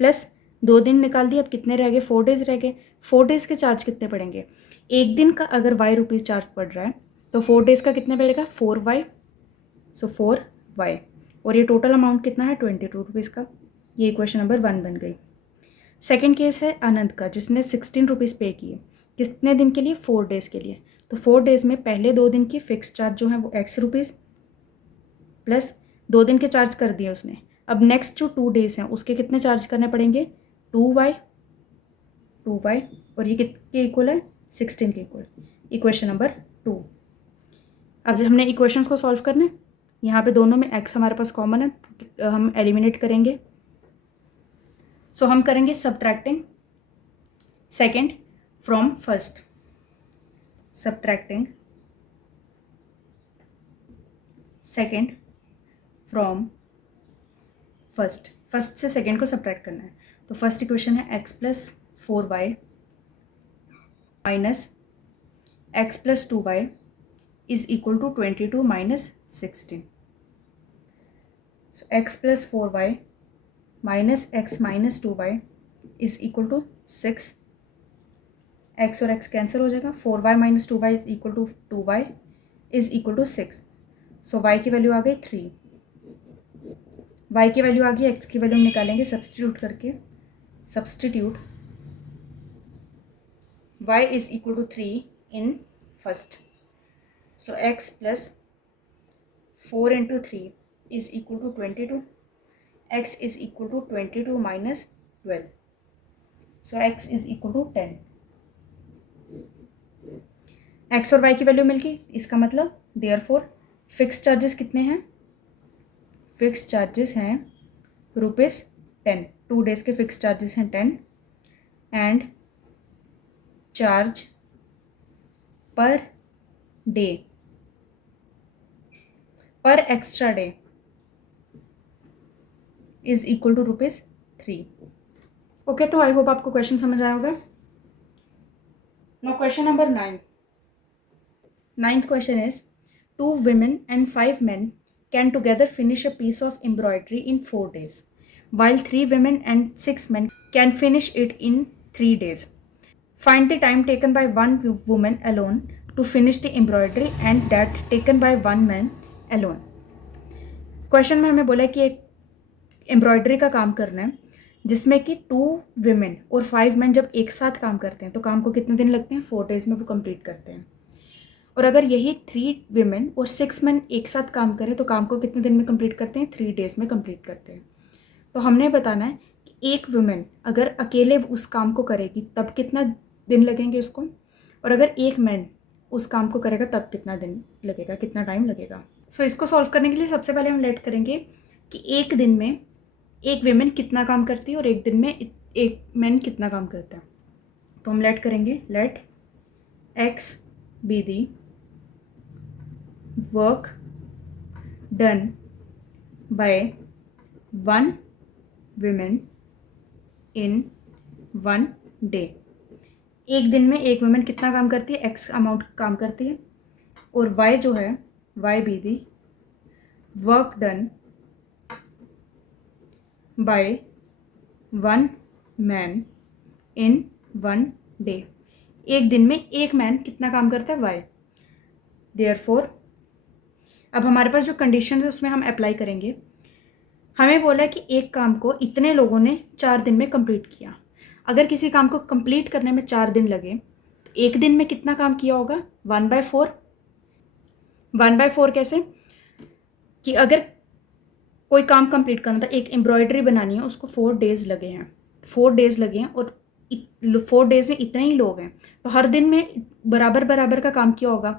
प्लस 2 दिन निकाल दिए, अब कितने रह गए, 4 डेज़ रह गए। 4 डेज़ के चार्ज कितने पड़ेंगे, एक दिन का अगर वाई रुपीज़ चार्ज पड़ रहा है तो 4 डेज़ का कितने पड़ेगा, 4y, सो 4y, और ये टोटल अमाउंट कितना है, 22 रुपीज़ का। ये इक्वेशन नंबर 1 बन गई। सेकेंड केस है आनंद का, जिसने 16 रुपीज़ पे किए, कितने दिन के लिए, 4 डेज़ के लिए। तो 4 डेज़ में पहले 2 दिन की फिक्स चार्ज जो है वो एक्स रुपीज़, प्लस 2 दिन के चार्ज कर दिए उसने। अब नेक्स्ट जो 2 डेज़ हैं उसके कितने चार्ज करने पड़ेंगे, 2y, और ये कितने इक्वल है, 16 के इक्वल। Equation number 2। अब जब हमने इक्वेशंस को सॉल्व करना है, यहाँ पे दोनों में x हमारे पास कॉमन है, हम एलिमिनेट करेंगे। सो हम करेंगे subtracting second from first, subtracting second from first, first से सेकेंड को सब्ट्रैक्ट करना है। तो फर्स्ट इक्वेशन है x plus 4y minus x plus 2y is equal to 22 minus 16। So x plus 4y minus x minus 2y is equal to 6। x और x cancel हो जाएगा, 4y minus 2y is equal to 2y is equal to 6। So y की value आ गई 3, y की value आ गई, x की वैल्यू निकालेंगे सब्सटीट्यूट करके, substitute y is equal to 3 in first. So x plus 4 into 3 is equal to 22, x is equal to 22 minus 12, so x is equal to 10। x और y की value मिल गई, इसका मतलब देयरफॉर फिक्स चार्जेस कितने हैं, fix charges हैं ₹10, 2 days के फिक्स चार्जेस हैं 10, and charge per day, per extra day is equal to ₹3। Okay, तो आई होप आपको क्वेश्चन समझ आया होगा। Now question number 9। Ninth question is, 2 women and 5 men can together finish a piece of embroidery in 4 days, while 3 women and 6 men can finish it in 3 days. Find the time taken by one woman alone to finish the embroidery and that taken by one man alone. Question में हमें बोला है कि एक embroidery का काम करना है जिसमें कि 2 women और 5 men जब एक साथ काम करते हैं तो काम को कितने दिन लगते हैं, 4 days में वो कंप्लीट करते हैं। और अगर यही 3 women और 6 men एक साथ काम करें तो काम को कितने दिन में कंप्लीट करते हैं, 3 days में कंप्लीट करते हैं। तो हमने बताना है कि एक वुमेन अगर अकेले उस काम को करेगी तब कितना दिन लगेंगे उसको, और अगर एक मैन उस काम को करेगा तब कितना दिन लगेगा, कितना टाइम लगेगा। सो इसको सॉल्व करने के लिए सबसे पहले हम लेट करेंगे कि एक दिन में एक वुमेन कितना काम करती है और एक दिन में एक मैन कितना काम करता है। तो हम लेट करेंगे, let x be the work done by 1 women in 1 day. एक दिन में एक वुमेन कितना काम करती है, x अमाउंट काम करती है, और y जो है y be the work done by 1 man in 1 day. एक दिन में एक मैन कितना काम करता है, y। देयरफॉर अब हमारे पास जो कंडीशन है उसमें हम अप्लाई करेंगे। हमें बोला है कि एक काम को इतने लोगों ने 4 दिन में कंप्लीट किया। अगर किसी काम को कंप्लीट करने में 4 दिन लगे तो एक दिन में कितना काम किया होगा, 1/4। 1/4 कैसे, कि अगर कोई काम कंप्लीट करना था, एक एम्ब्रॉयडरी बनानी है, उसको 4 days लगे हैं, 4 days लगे हैं, और 4 days में इतने ही लोग हैं तो हर दिन में बराबर बराबर का काम किया होगा।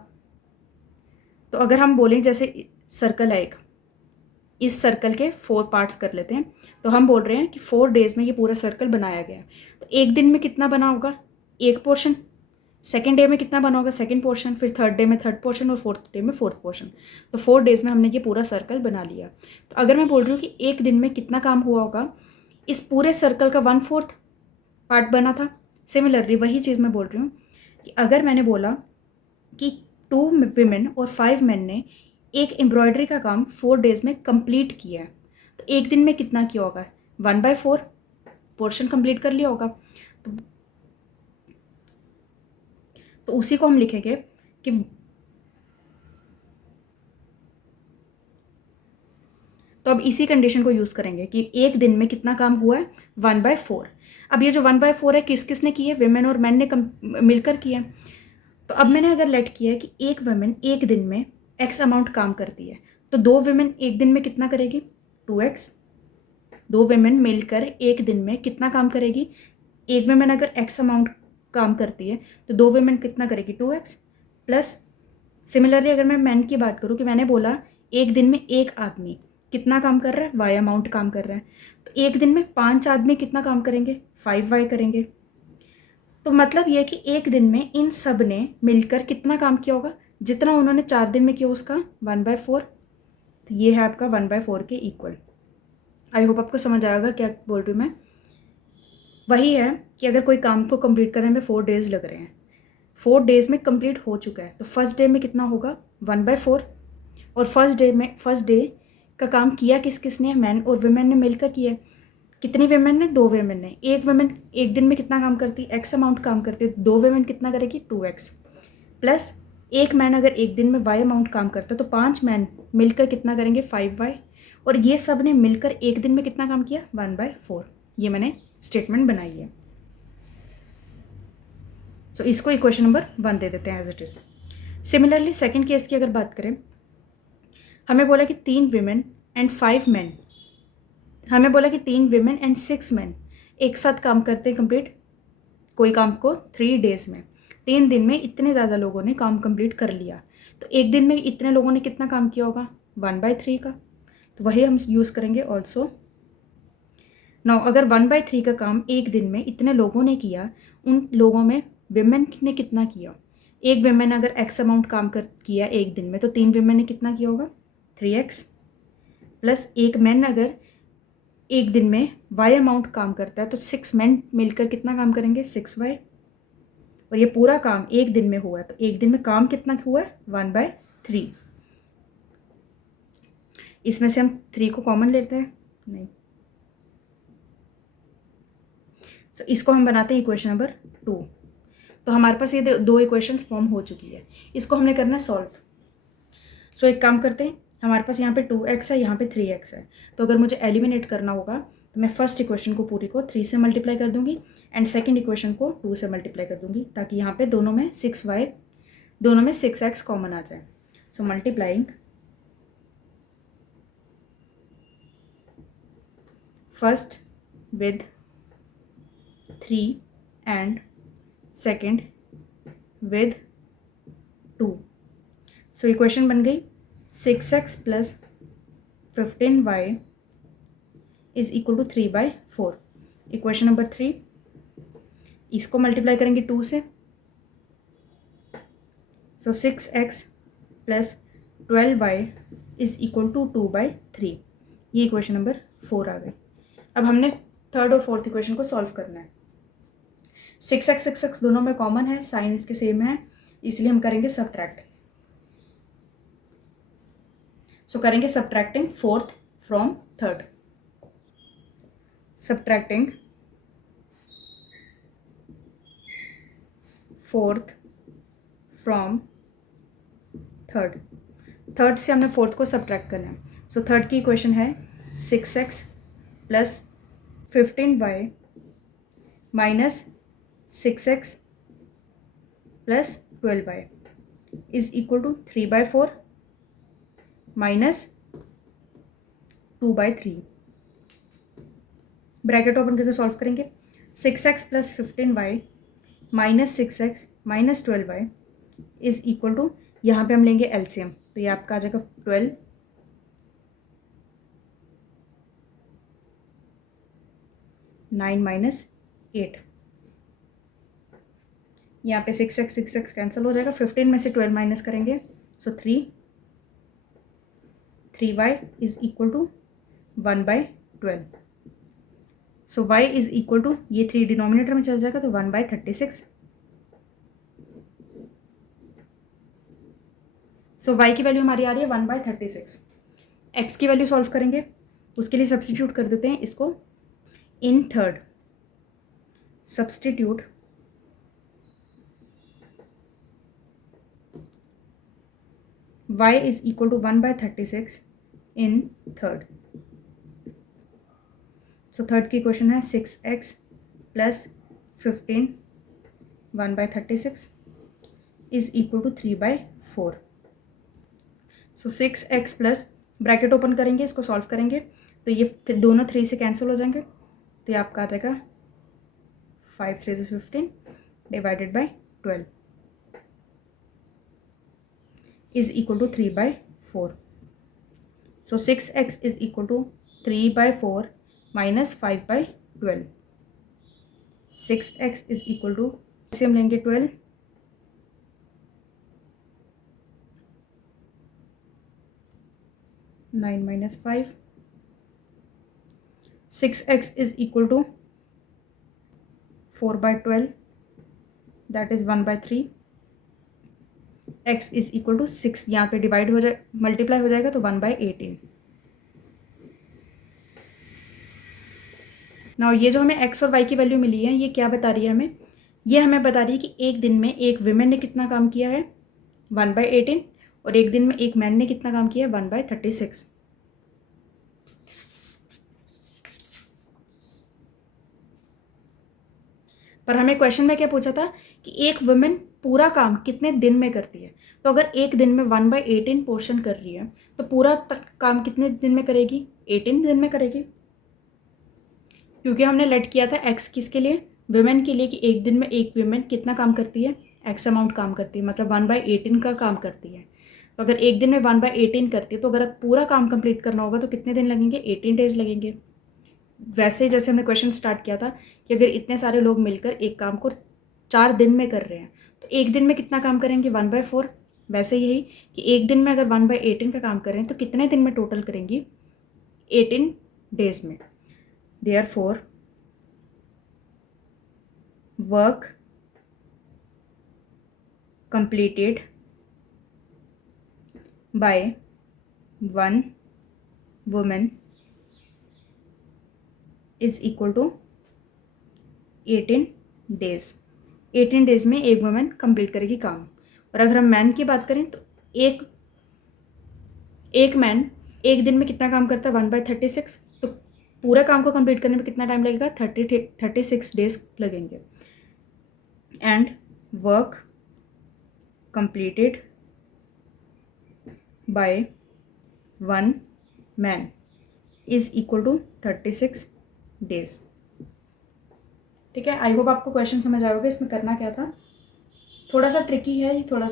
तो अगर हम बोलें जैसे सर्कल है एक, इस सर्कल के 4 पार्ट्स कर लेते हैं, तो हम बोल रहे हैं कि 4 days में ये पूरा सर्कल बनाया गया। तो एक दिन में कितना बना होगा, एक पोर्शन, सेकेंड डे में कितना बना होगा, सेकेंड पोर्शन, फिर थर्ड डे में थर्ड पोर्शन, और फोर्थ डे में फोर्थ पोर्शन। तो 4 days में हमने ये पूरा सर्कल बना लिया। तो अगर मैं बोल रही हूँ कि एक दिन में कितना काम हुआ होगा, इस पूरे सर्कल का 1/4 पार्ट बना था। सिमिलरली वही चीज़ मैं बोल रही हूँ कि अगर मैंने बोला कि 2 विमेन और 5 मैन ने एक एम्ब्रॉयडरी का काम 4 डेज़ में कंप्लीट किया है, तो एक दिन में कितना किया होगा? 1/4 पोर्शन कंप्लीट कर लिया होगा। तो उसी को हम लिखेंगे कि तो अब इसी कंडीशन को यूज़ करेंगे कि एक दिन में कितना काम हुआ है? 1/4। अब ये जो 1/4 है किस किस ने की है? विमेन और मैन ने मिलकर किया है। तो अब मैंने अगर लेट किया है कि एक वुमेन एक दिन में एक्स अमाउंट काम करती है, तो 2 वुमेन एक दिन में कितना करेगी? 2x। 2 वुमेन मिलकर एक दिन में कितना काम करेगी? एक वुमेन अगर एक्स अमाउंट काम करती है तो 2 वुमेन कितना करेगी? 2x। प्लस सिमिलरली अगर मैं मैन की बात करूँ कि मैंने बोला एक दिन में एक आदमी कितना काम कर रहा है? y अमाउंट काम कर रहा है, तो एक दिन में 5 आदमी कितना काम करेंगे? 5y करेंगे। तो मतलब ये कि एक दिन में इन सब ने मिलकर कितना काम किया होगा? जितना उन्होंने 4 दिन में किया उसका 1/4। तो ये है आपका 1/4 के इक्वल। आई होप आपको समझ आएगा क्या बोल रही हूँ मैं। वही है कि अगर कोई काम को कंप्लीट करने में 4 डेज़ लग रहे हैं, 4 डेज़ में कंप्लीट हो चुका है, तो फर्स्ट डे में कितना होगा? 1/4। और फर्स्ट डे का काम किया किस किस ने? मैन और वुमेन ने मिलकर किया। कितनी वुमेन ने? 2 वुमेन ने। एक वुमेन एक दिन में कितना काम करती? एक्स अमाउंट काम करती है। 2 वुमेन कितना करेगी? 2x। प्लस एक मैन अगर एक दिन में y अमाउंट काम करता है तो 5 मैन मिलकर कितना करेंगे? 5y। और ये सब ने मिलकर एक दिन में कितना काम किया? 1/4। ये मैंने स्टेटमेंट बनाई है। सो इसको इक्वेशन नंबर 1 दे देते हैं as it is. Similarly second case की अगर बात करें, हमें बोला कि 3 विमेन एंड 5 मैन, हमें बोला कि 3 विमेन एंड 6 मैन एक साथ काम करते हैं कंप्लीट कोई काम को 3 डेज़ में। 3 दिन में इतने ज़्यादा लोगों ने काम कंप्लीट कर लिया, तो एक दिन में इतने लोगों ने कितना काम किया होगा? 1/3 का। तो वही हम यूज़ करेंगे ऑल्सो। नाउ अगर 1/3 का काम एक दिन में इतने लोगों ने किया, उन लोगों में विमेन ने कितना किया? एक विमेन अगर एक्स अमाउंट काम कर किया एक दिन में, तो 3 विमेन ने कितना किया होगा? 3x। प्लस एक मैन अगर एक दिन में y अमाउंट काम करता है, तो 6 मैन मिलकर कितना काम करेंगे? 6y। और ये पूरा काम एक दिन में हुआ है, तो एक दिन में काम कितना हुआ है? 1/3। इसमें से हम 3 को कॉमन लेते हैं? नहीं। सो इसको हम बनाते हैं इक्वेशन नंबर 2। तो हमारे पास ये 2 इक्वेशंस फॉर्म हो चुकी है। इसको हमने करना है सॉल्व। सो एक काम करते हैं, हमारे पास यहाँ पे 2x है, यहाँ पे 3x है। तो अगर मुझे एलिमिनेट करना होगा तो मैं फर्स्ट इक्वेशन को पूरी को 3 से मल्टीप्लाई कर दूंगी एंड सेकंड इक्वेशन को 2 से मल्टीप्लाई कर दूंगी, ताकि यहाँ पे दोनों में 6x कॉमन आ जाए। So multiplying first with 3 and second with 2। So equation बन गई 6x plus 15y is equal to 3/4। Equation number 3, इसको मल्टीप्लाई करेंगे 2 से। So 6x plus 12y is equal to 2/3। ये इक्वेशन नंबर 4 आ गई। अब हमने थर्ड और फोर्थ इक्वेशन को सॉल्व करना है। 6x दोनों में कॉमन है, साइन इसके सेम है, इसलिए हम करेंगे सब्ट्रैक्ट। सो करेंगे subtracting fourth from third. Subtracting fourth from third. Third से हमने फोर्थ को सब्ट्रैक्ट करना है। सो थर्ड की इक्वेशन है 6x plus 15y minus 6x plus 12y is equal to 3/4 minus 2/3। Bracket open करके सॉल्व करेंगे। 6x plus 15y minus 6x minus 12y is equal to, यहाँ पे हम लेंगे एलसीएम, तो ये आपका आ जाएगा 12 9 माइनस 8। यहाँ पे 6x कैंसिल हो जाएगा। 15 में से 12 माइनस करेंगे, so 3y is equal to 1/12। So y is equal to, ये 3 डिनोमिनेटर में चल जाएगा तो 1/36। सो y की वैल्यू हमारी आ रही है 1/36। x की वैल्यू सॉल्व करेंगे, उसके लिए सब्सटीट्यूट कर देते हैं इसको in third. Substitute y is equal to 1/36 in third. So third की क्वेश्चन है 6x plus 15 1/36 is equal to 3/4। So 6x plus bracket open करेंगे, इसको सॉल्व करेंगे तो ये दोनों 3 से कैंसिल हो जाएंगे, तो ये आपका आ जाएगा 5 3 से 15 divided by 12 is equal to 3/4। So 6x is equal to 3/4 minus 5/12। 6x is equal to से हम लेंगे 12, 9 minus 5। 6x is equal to 4/12, that is 1/3। x is equal to 6, यहाँ पे डिवाइड हो जाए मल्टीप्लाई हो जाएगा तो 1/18। नाउ ये जो हमें x और y की वैल्यू मिली है ये क्या बता रही है हमें? ये हमें बता रही है कि एक दिन में एक विमेन ने कितना काम किया है 1/18 और एक दिन में एक मैन ने कितना काम किया है 1/36। पर हमें क्वेश्चन में क्या पूछा था कि एक वुमेन पूरा काम कितने दिन में करती है। तो अगर एक दिन में 1/18 पोर्शन कर रही है तो पूरा काम कितने दिन में करेगी? 18 दिन में करेगी, क्योंकि हमने लेट किया था एक्स किसके लिए? वुमेन के लिए, कि एक दिन में एक वुमेन कितना काम करती है? एक्स अमाउंट काम करती है, मतलब 1/18 का काम करती है। तो अगर एक दिन में 1/18 करती है तो अगर पूरा काम कंप्लीट करना होगा तो कितने दिन लगेंगे? 18 डेज लगेंगे। वैसे ही जैसे हमने क्वेश्चन स्टार्ट किया था कि अगर इतने सारे लोग मिलकर एक काम को 4 दिन में कर रहे हैं तो एक दिन में कितना काम करेंगे? 1/4। वैसे यही कि एक दिन में अगर 1/18 का काम करें तो कितने दिन में टोटल करेंगी? 18 डेज में। Therefore work completed by one woman is equal to 18 days। 18 days में एक वुमेन कंप्लीट करेगी काम। और अगर हम मैन की बात करें तो एक मैन एक दिन में कितना काम करता है? 1/36। तो पूरा काम को कंप्लीट करने में कितना टाइम लगेगा? 36 डेज लगेंगे। And work completed by one man is equal to 36 days। ठीक है, आई होप आपको क्वेश्चन समझ आया होगा। इसमें करना क्या था, थोड़ा सा ट्रिकी है, थोड़ा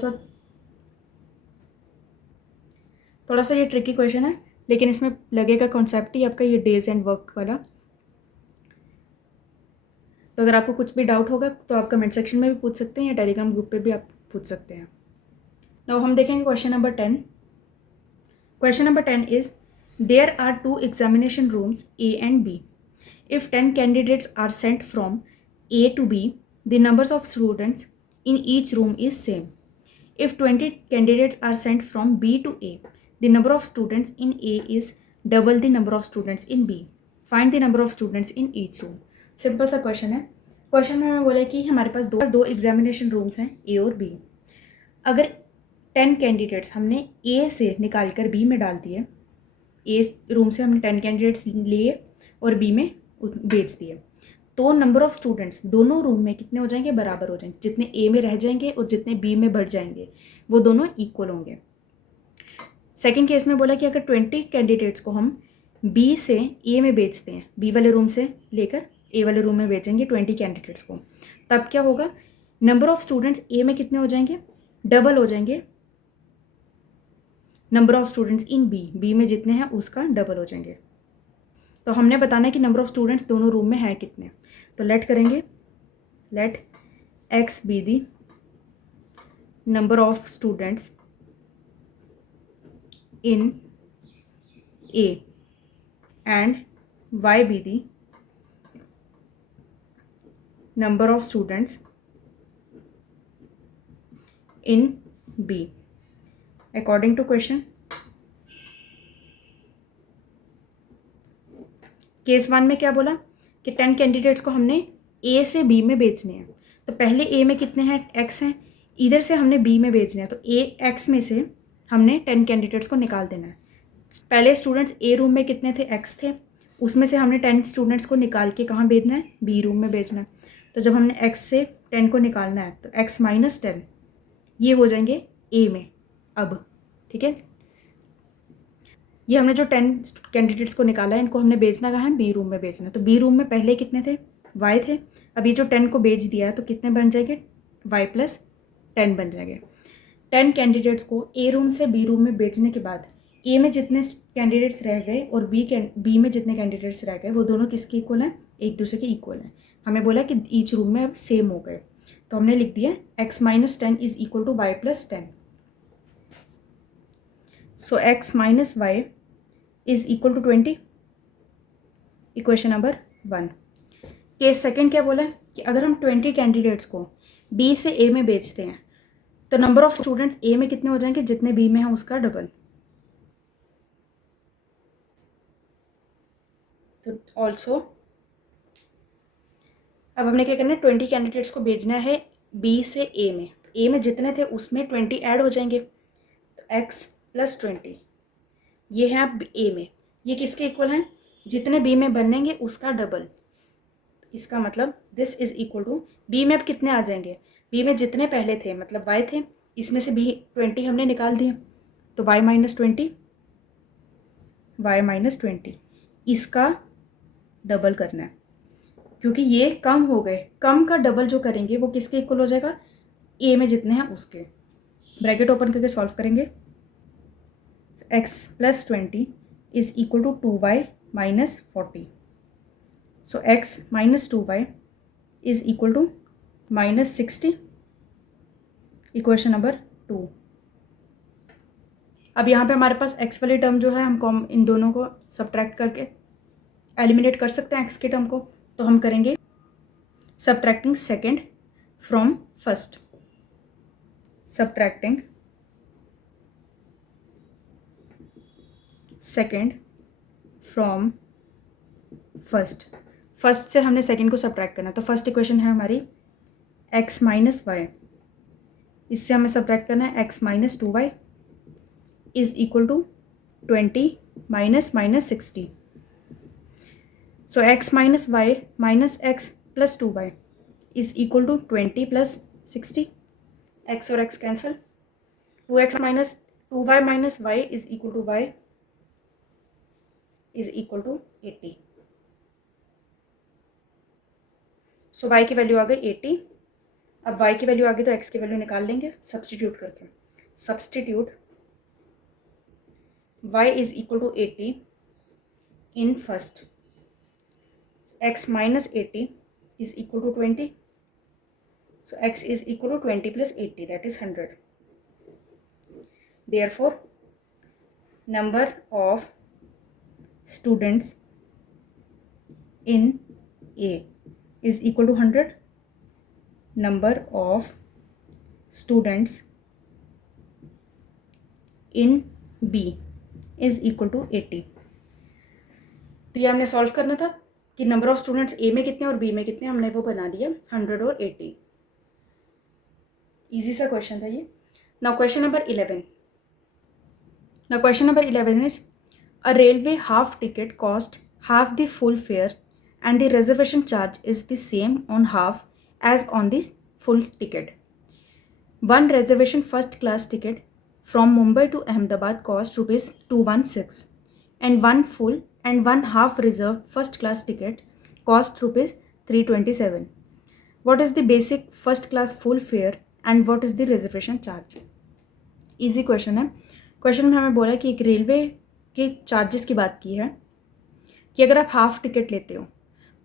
सा ये ट्रिकी क्वेश्चन है, लेकिन इसमें लगेगा कॉन्सेप्ट ही आपका ये डेज एंड वर्क वाला। तो अगर आपको कुछ भी डाउट होगा तो आप कमेंट सेक्शन में भी पूछ सकते हैं या टेलीग्राम ग्रुप पे भी आप पूछ सकते हैं। नाउ हम देखेंगे question number 10। Question number 10 is there are 2 examination rooms A and B। If 10 candidates are sent from A to B, the numbers of students in each room is same. If 20 candidates are sent from B to A, the number of students in A is double the number of students in B. Find the number of students in each room. Simple सा question है। Question में हमें बोला कि हमारे पास दो examination rooms हैं A और B। अगर 10 कैंडिडेट्स हमने A से निकाल कर B में डाल दिए, A रूम से हमने 10 कैंडिडेट्स लिए और B में भेज दिए, तो नंबर ऑफ स्टूडेंट्स दोनों रूम में कितने हो जाएंगे? बराबर हो जाएंगे। जितने A में रह जाएंगे और जितने B में बढ़ जाएंगे वो दोनों इक्वल होंगे। सेकेंड केस में बोला कि अगर 20 कैंडिडेट्स को हम B से A में बेचते हैं, B वाले रूम से लेकर A वाले रूम में बेचेंगे 20 कैंडिडेट्स को, तब क्या होगा? नंबर ऑफ स्टूडेंट्स A में कितने हो जाएंगे? डबल हो जाएंगे। Number of students in B में जितने हैं उसका डबल हो जाएंगे। तो हमने बताना है कि नंबर ऑफ स्टूडेंट्स दोनों रूम में है कितने। तो लेट करेंगे, let x be the number of students in A and y be the number of students in B, according to question, case 1 में क्या बोला कि 10 कैंडिडेट्स को हमने ए से बी में बेचने हैं। तो पहले ए में कितने हैं, एक्स हैं, इधर से हमने बी में बेचने हैं, तो ए एक्स में से हमने 10 कैंडिडेट्स को निकाल देना है। पहले स्टूडेंट्स ए रूम में कितने थे, एक्स थे, उसमें से हमने 10 स्टूडेंट्स को निकाल के कहाँ भेजना है, बी रूम में भेजना है। तो जब हमने एक्स से 10 को निकालना है तो एक्स माइनस 10 ये हो जाएंगे ए में अब, ठीक है। ये हमने जो 10 कैंडिडेट्स को निकाला है इनको हमने भेजना कहाँ है, बी रूम में भेजना है। तो बी रूम में पहले कितने थे, वाई थे, अब ये जो 10 को भेज दिया है तो कितने बन जाएंगे, वाई प्लस 10 बन जाएंगे। 10 कैंडिडेट्स को ए रूम से बी रूम में भेजने के बाद ए में जितने कैंडिडेट्स रह गए और बी में जितने कैंडिडेट्स रह गए वो दोनों किसके इक्वल हैं, एक दूसरे के इक्वल हैं। हमें बोला कि ईच रूम में अब सेम हो गए, तो हमने लिख दिया x minus 10 is equal to y plus 10। So x minus y is equal to 20, equation number 1। Case second क्या बोला है कि अगर हम 20 कैंडिडेट्स को बी से ए में बेचते हैं तो नंबर ऑफ स्टूडेंट्स ए में कितने हो जाएंगे, जितने बी में हैं उसका डबल। तो ऑल्सो अब हमने क्या करना है, 20 कैंडिडेट्स को भेजना है बी से ए में, ए में जितने थे उसमें 20 ऐड हो जाएंगे, तो एक्स प्लस 20 ये है अब ए में, ये किसके इक्वल हैं, जितने बी में बनेंगे उसका डबल। इसका मतलब this is equal to B में अब कितने आ जाएंगे, बी में जितने पहले थे मतलब वाई थे, इसमें से बी 20 हमने निकाल दिए, तो वाई माइनस 20 इसका डबल करना है, क्योंकि ये कम हो गए, कम का डबल जो करेंगे वो किसके इक्वल हो जाएगा, ए में जितने हैं उसके। ब्रैकेट ओपन करके सॉल्व करेंगे, x plus 20 is equal to 2y minus 40। So x minus 2y is equal to minus 60, equation number 2। अब यहाँ पे हमारे पास x वाली टर्म जो है हम इन दोनों को सब्ट्रैक्ट करके एलिमिनेट कर सकते हैं x की टर्म को, तो हम करेंगे subtracting second from first, subtracting second from first. First से हमने सेकेंड को सब्ट्रैक्ट करना, तो फर्स्ट इक्वेशन है हमारी x माइनस वाई, इससे हमें सब्ट्रैक्ट करना है x minus 2y is equal to 20 minus 60। So x minus y minus x plus 2y is equal to 20 plus 60, x और x cancel, 2x minus 2y minus y is equal to y is equal to 80। So y की value आ गई 80। अब y की value आ गई तो x की वैल्यू निकाल लेंगे सब्सटीट्यूट करके, substitute y is equal to 80 in first, x minus 80 is equal to 20, so x is equal to 20 plus 80, that is 100. Therefore number of students in A is equal to 100, number of students in B is equal to 80। तो ये हमने solve करना था कि number of students ए में कितने और B में कितने, हमने वो बना दिया 100 और 80। इजी सा क्वेश्चन था ये। Now question number 11। Now question number 11 is a railway half ticket cost half the full fare and the reservation charge is the same on half as on the full ticket. One reservation first class ticket from Mumbai to Ahmedabad cost ₹216 and one full and one half reserved first class ticket cost ₹327. What is the basic first class full fare and what is the reservation charge? Easy question है। Question में हमें बोला कि एक railway के charges की बात की है कि अगर आप हाफ टिकट लेते हो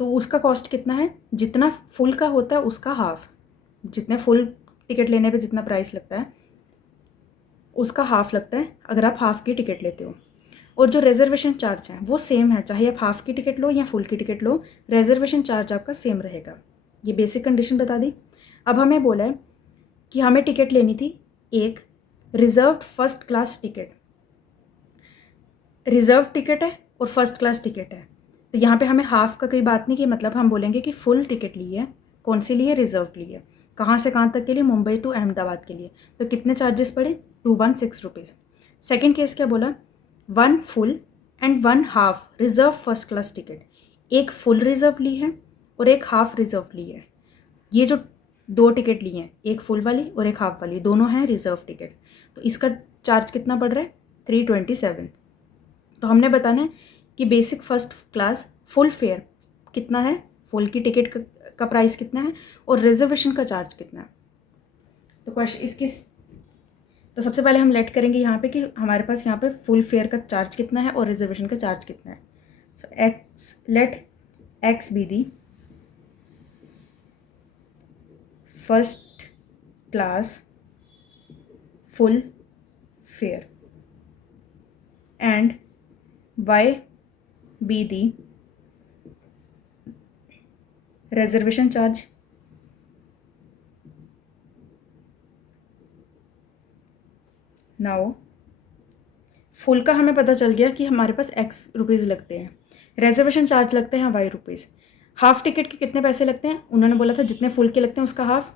तो उसका कॉस्ट कितना है, जितना फुल का होता है उसका हाफ, जितने फुल टिकट लेने पे जितना प्राइस लगता है उसका हाफ लगता है अगर आप हाफ की टिकट लेते हो। और जो रिजर्वेशन चार्ज है वो सेम है, चाहे आप हाफ की टिकट लो या फुल की टिकट लो, रिजर्वेशन चार्ज आपका सेम रहेगा। ये बेसिक कंडीशन बता दी। अब हमें बोला है कि हमें टिकट लेनी थी एक reserved first class ticket, reserve ticket है और फर्स्ट क्लास टिकट है, तो यहाँ पे हमें हाफ का कोई बात नहीं की, मतलब हम बोलेंगे कि फुल टिकट ली है। कौन सी ली है? रिजर्व ली है। कहाँ से कहाँ तक के लिए? मुंबई टू अहमदाबाद के लिए। तो कितने चार्जेस पड़े? 216 रुपीज़। सेकेंड केस क्या बोला? 1 full and 1 half reserve first class ticket. एक फुल रिजर्व ली है और एक हाफ रिजर्व ली है। ये जो 2 टिकट ली हैं, एक फुल वाली और एक हाफ वाली, दोनों हैं रिजर्व टिकट। तो इसका चार्ज कितना पड़ रहा है? 327। तो हमने बताना है कि basic first class full fair कितना है, फुल की टिकट का प्राइस कितना है और रिजर्वेशन का चार्ज कितना है। तो क्वेश्चन इसकी, तो सबसे पहले हम लेट करेंगे यहाँ पे कि हमारे पास यहाँ पे फुल फेयर का चार्ज कितना है और रिजर्वेशन का चार्ज कितना है। So x, let x be the first class full fare and y be the reservation charge. Now full का हमें पता चल गया कि हमारे पास x रुपीज़ लगते हैं, रिजर्वेशन चार्ज लगते हैं y रुपीज़। हाफ टिकट के कितने पैसे लगते हैं? उन्होंने बोला था जितने फुल के लगते हैं उसका half.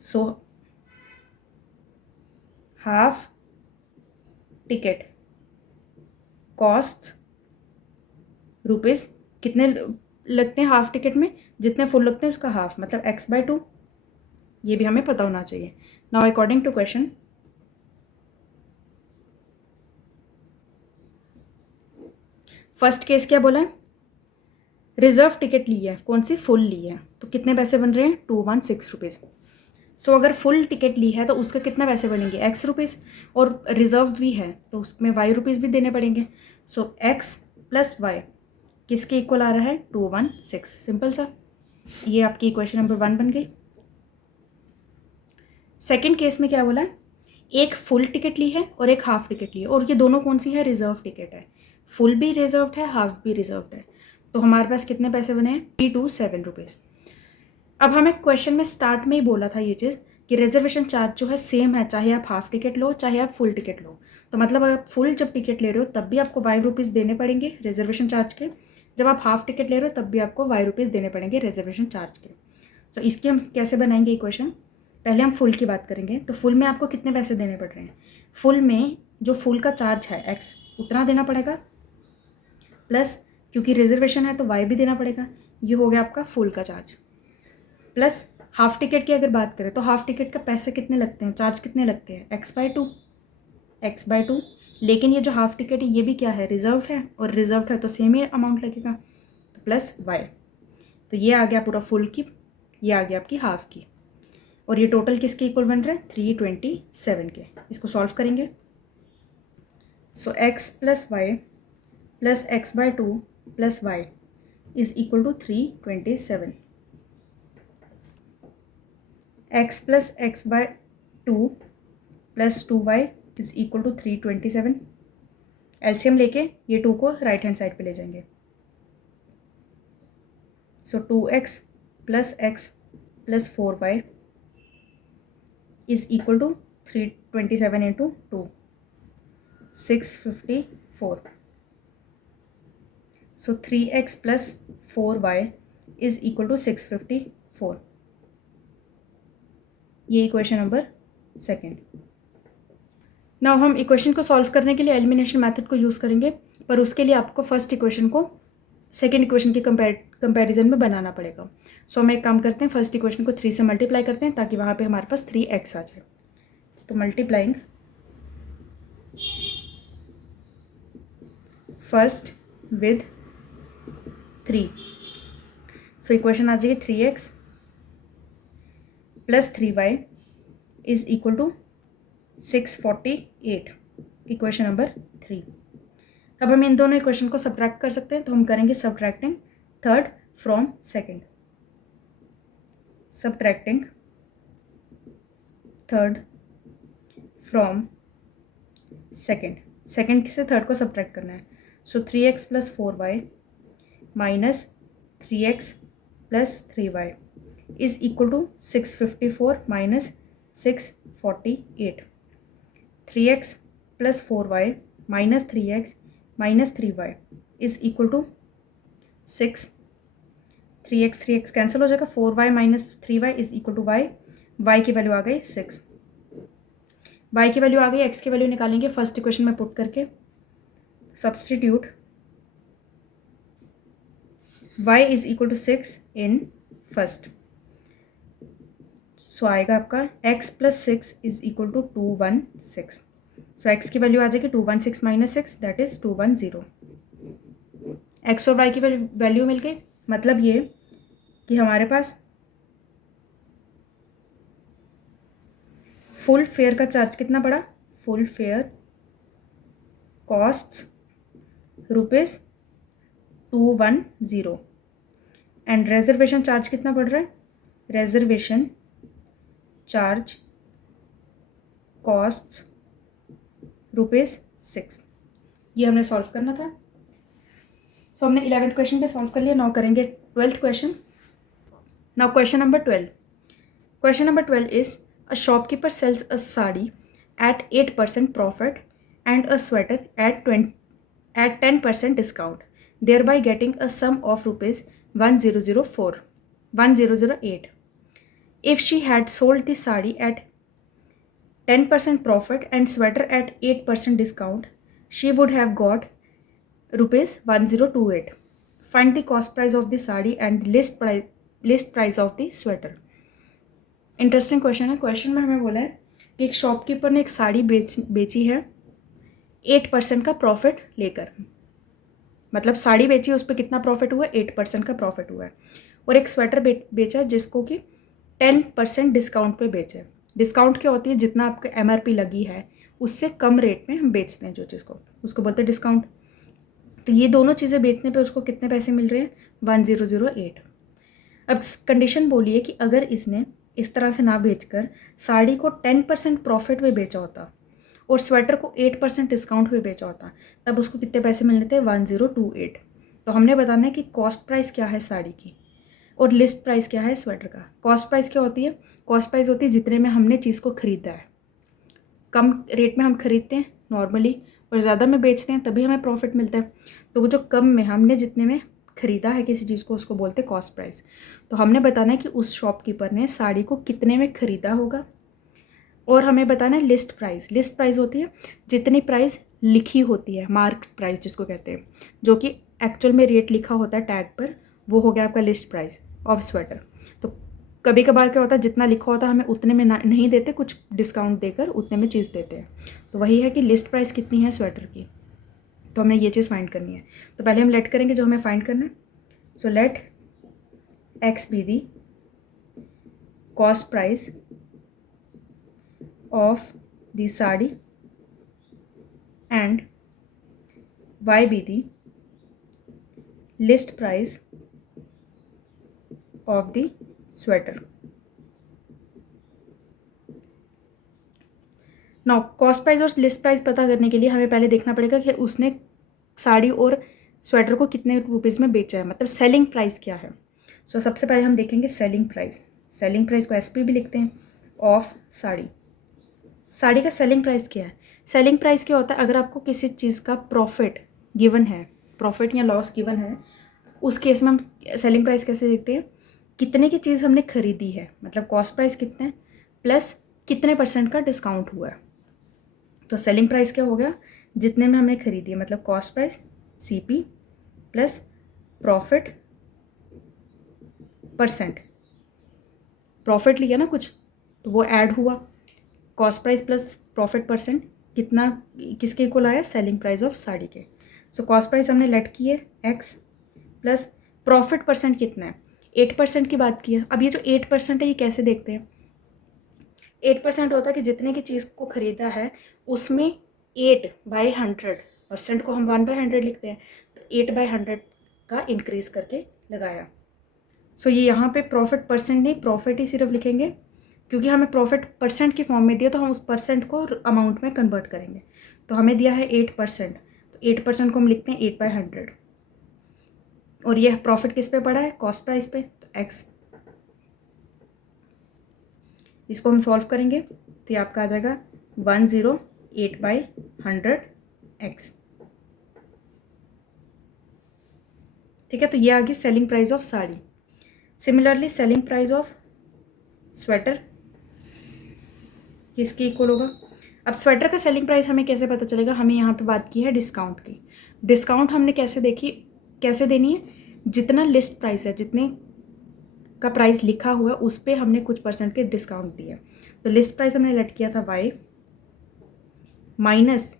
So half ticket cost rupees कितने लगते हैं हाफ टिकट में? जितने फुल लगते हैं उसका हाफ, मतलब x/2। ये भी हमें पता होना चाहिए। Now according to question, first case क्या बोला है? रिजर्व टिकट ली है, कौन सी? फुल ली है। तो कितने पैसे बन रहे हैं? 216 रुपीज़। सो अगर फुल टिकट ली है तो उसके कितने पैसे बनेंगे? x रुपीज़, और रिजर्व भी है तो उसमें y रुपीज़ भी देने पड़ेंगे। सो x प्लस वाई किसके इक्वल आ रहा है? 216। सिंपल सा, ये आपकी इक्वेशन नंबर 1 बन गई। सेकेंड केस में क्या बोला है? एक फुल टिकट ली है और एक हाफ टिकट ली है, और ये दोनों कौन सी है? रिजर्व टिकट है। फुल भी रिजर्व्ड है, हाफ भी रिजर्व्ड है। तो हमारे पास कितने पैसे बने हैं? 327 रुपीज़। अब हमें क्वेश्चन में स्टार्ट में ही बोला था ये चीज़ कि रिजर्वेशन चार्ज जो है सेम है, चाहे आप हाफ टिकट लो चाहे आप फुल टिकट लो। तो मतलब अगर फुल जब टिकट ले रहे हो तब भी आपको y रुपीज़ देने पड़ेंगे रिजर्वेशन चार्ज के, जब आप हाफ टिकट ले रहे हो तब भी आपको y रुपीज़ देने पड़ेंगे रिजर्वेशन चार्ज के। तो इसकी हम कैसे बनाएंगे इक्वेशन? पहले हम फुल की बात करेंगे। तो फुल में आपको कितने पैसे देने पड़ रहे हैं? फुल में जो फुल का चार्ज है x उतना देना पड़ेगा, प्लस क्योंकि रिजर्वेशन है तो y भी देना पड़ेगा। ये हो गया आपका फुल का चार्ज। प्लस हाफ टिकट की अगर बात करें तो हाफ टिकट का पैसे कितने लगते हैं, चार्ज कितने लगते हैं? x/2। लेकिन ये जो हाफ टिकट है ये भी क्या है? रिजर्व है, और रिजर्व है तो सेम ही अमाउंट लगेगा, तो प्लस y। तो ये आ गया पूरा फुल की, ये आ गया आपकी हाफ की, और ये टोटल किसके इक्वल बन रहा है? 327 के। इसको सॉल्व करेंगे। So x plus y plus x/2 plus y is equal to 327। x plus x/2 plus 2y is equal to 327। LCM लेके ये 2 को राइट हैंड साइड पे ले जाएंगे। So 2x plus x plus 4y is equal to 327 into 2, 654। So 3x plus 4y is equal to 654। ये equation number second. Now हम equation को solve करने के लिए एलिमिनेशन मेथड को यूज़ करेंगे, पर उसके लिए आपको फर्स्ट इक्वेशन को सेकेंड इक्वेशन के कंपैरिजन में बनाना पड़ेगा। सो हम एक काम करते हैं, फर्स्ट इक्वेशन को 3 से मल्टीप्लाई करते हैं ताकि वहाँ पे हमारे पास 3x आ जाए। तो multiplying first with 3, so equation आ जाएगी 3x plus 3y is equal to 648। Equation number 3। अब हम इन दोनों इक्वेशन को सब्ट्रैक्ट कर सकते हैं, तो हम करेंगे subtracting third from second. Subtracting third from second, second से थर्ड को सब्ट्रैक्ट करना है। So 3x plus 4y minus 3x plus 3y is equal to 654 minus 648. 3x plus 4y minus 3x minus 3y is equal to 6. 3x cancel हो जाएगा. 4y minus 3y is equal to y. y की value आ गई 6. y की value आ गई. x की value निकालेंगे फर्स्ट इक्वेशन में पुट करके. Substitute y is equal to 6 in first. So आएगा आपका x plus 6 is equal to 216. So x की वैल्यू आ जाएगी 216 माइनस 6 दैट इज 210. x और y की वैल्यू मिल गई. मतलब ये कि हमारे पास फुल फेयर का चार्ज कितना पड़ा. Full fare costs ₹210 and reservation charge कितना पड़ रहा है. Reservation charge costs ₹6. ये हमने सॉल्व करना था. सो हमने 11th क्वेश्चन पे सॉल्व कर लिया. नाउ करेंगे 12th question. Now question number 12. Question number 12 is a shopkeeper sells a sari at 8% profit and a sweater at 10% discount, thereby getting a sum of ₹1008. If she had sold the sari at 10% profit and sweater at 8% discount, she would have got ₹1028. Find the cost price of the sari and the list price of the sweater. Interesting question है. Question में हमें बोला है कि एक shopkeeper ने एक साड़ी बेची है 8% का प्रॉफिट लेकर. मतलब साड़ी बेची, उस पर कितना प्रॉफिट हुआ है. 8% का प्रॉफिट हुआ है. और एक स्वेटर बेचा जिसको कि 10% डिस्काउंट पे बेचे. डिस्काउंट क्या होती है. जितना आपको MRP लगी है उससे कम रेट में हम बेचते हैं जो चीज़ को, उसको बोलते हैं डिस्काउंट. तो ये दोनों चीज़ें बेचने पे उसको कितने पैसे मिल रहे हैं. 1008. अब कंडीशन बोली है कि अगर इसने इस तरह से ना बेचकर साड़ी को 10% प्रॉफिट में बेचा होता और स्वेटर को 8% डिस्काउंट में बेचा होता, तब उसको कितने पैसे मिलने थे. 1028. तो हमने बताना है कि कॉस्ट प्राइस क्या है साड़ी की और लिस्ट प्राइस क्या है स्वेटर का. कॉस्ट प्राइस क्या होती है. कॉस्ट प्राइस होती है जितने में हमने चीज़ को ख़रीदा है. कम रेट में हम खरीदते हैं नॉर्मली और ज़्यादा में बेचते हैं तभी हमें प्रॉफिट मिलता है. तो वो जो कम में हमने जितने में ख़रीदा है किसी चीज़ को उसको बोलते हैं कॉस्ट प्राइस. तो हमने बताना है कि उस शॉपकीपर ने साड़ी को कितने में ख़रीदा होगा. और हमें बताना है लिस्ट प्राइस. लिस्ट प्राइस होती है जितनी प्राइस लिखी होती है, मार्क प्राइस जिसको कहते हैं, जो कि एक्चुअल में रेट लिखा होता है टैग पर, वो हो गया आपका लिस्ट प्राइस ऑफ स्वेटर. तो कभी कभार क्या होता है जितना लिखा होता है हमें उतने में नहीं देते, कुछ डिस्काउंट देकर उतने में चीज़ देते हैं. तो वही है कि लिस्ट प्राइस कितनी है स्वेटर की. तो हमें ये चीज़ फाइंड करनी है. तो पहले हम लेट करेंगे जो हमें फाइंड करना है. So let x be the cost price of the sari and y be the list price of the sweater. Now cost price और लिस्ट प्राइस पता करने के लिए हमें पहले देखना पड़ेगा कि उसने साड़ी और स्वेटर को कितने रुपीज़ में बेचा है, मतलब सेलिंग प्राइस क्या है. सो सबसे पहले हम देखेंगे सेलिंग प्राइस. सेलिंग प्राइस को SP भी लिखते हैं ऑफ साड़ी. साड़ी का सेलिंग प्राइस क्या है. सेलिंग प्राइस क्या होता है. अगर आपको किसी चीज़ का प्रॉफिट गिवन है, प्रॉफिट या लॉस गिवन है, उस केस में हम सेलिंग प्राइस कैसे देखते हैं. कितने की चीज़ हमने खरीदी है, मतलब कॉस्ट प्राइस कितने है प्लस कितने % का डिस्काउंट हुआ है. तो सेलिंग प्राइस क्या हो गया. जितने में हमने खरीदी है, मतलब cost price CP plus profit %. Profit लिया ना कुछ तो वो ऐड हुआ. कॉस्ट प्राइस प्लस प्रॉफिट % कितना किसके इक्वल आया. सेलिंग प्राइस ऑफ साड़ी के. सो कॉस्ट प्राइस हमने लेट की है X प्लस प्रॉफिट % कितना है. 8% की बात की है. अब ये जो 8% है ये कैसे देखते हैं. 8% होता है कि जितने की चीज़ को ख़रीदा है उसमें 8/100% को हम 1/100 लिखते हैं. तो 8/100 का इंक्रीज़ करके लगाया. सो ये यहाँ पे प्रॉफिट % नहीं, प्रॉफिट ही सिर्फ लिखेंगे क्योंकि हमें प्रॉफिट % की फॉर्म में दिया तो हम उस % को अमाउंट में कन्वर्ट करेंगे. तो हमें दिया है 8%, तो 8% को हम लिखते हैं 8/100. और यह प्रॉफिट किस पे पड़ा है. कॉस्ट प्राइस पे. तो X इसको हम सॉल्व करेंगे तो ये आपका आ जाएगा 108/100x। ठीक है, तो ये आ गई selling price of sari. Similarly selling price of sweater किसके इक्वल होगा? अब स्वेटर का सेलिंग प्राइस हमें कैसे पता चलेगा? हमें यहाँ पे बात की है डिस्काउंट की। डिस्काउंट हमने कैसे देनी है? जितना लिस्ट प्राइस है, जितने का प्राइस लिखा हुआ है उस पर हमने कुछ परसेंट के डिस्काउंट दिया। तो लिस्ट प्राइस हमने लेट किया था y माइनस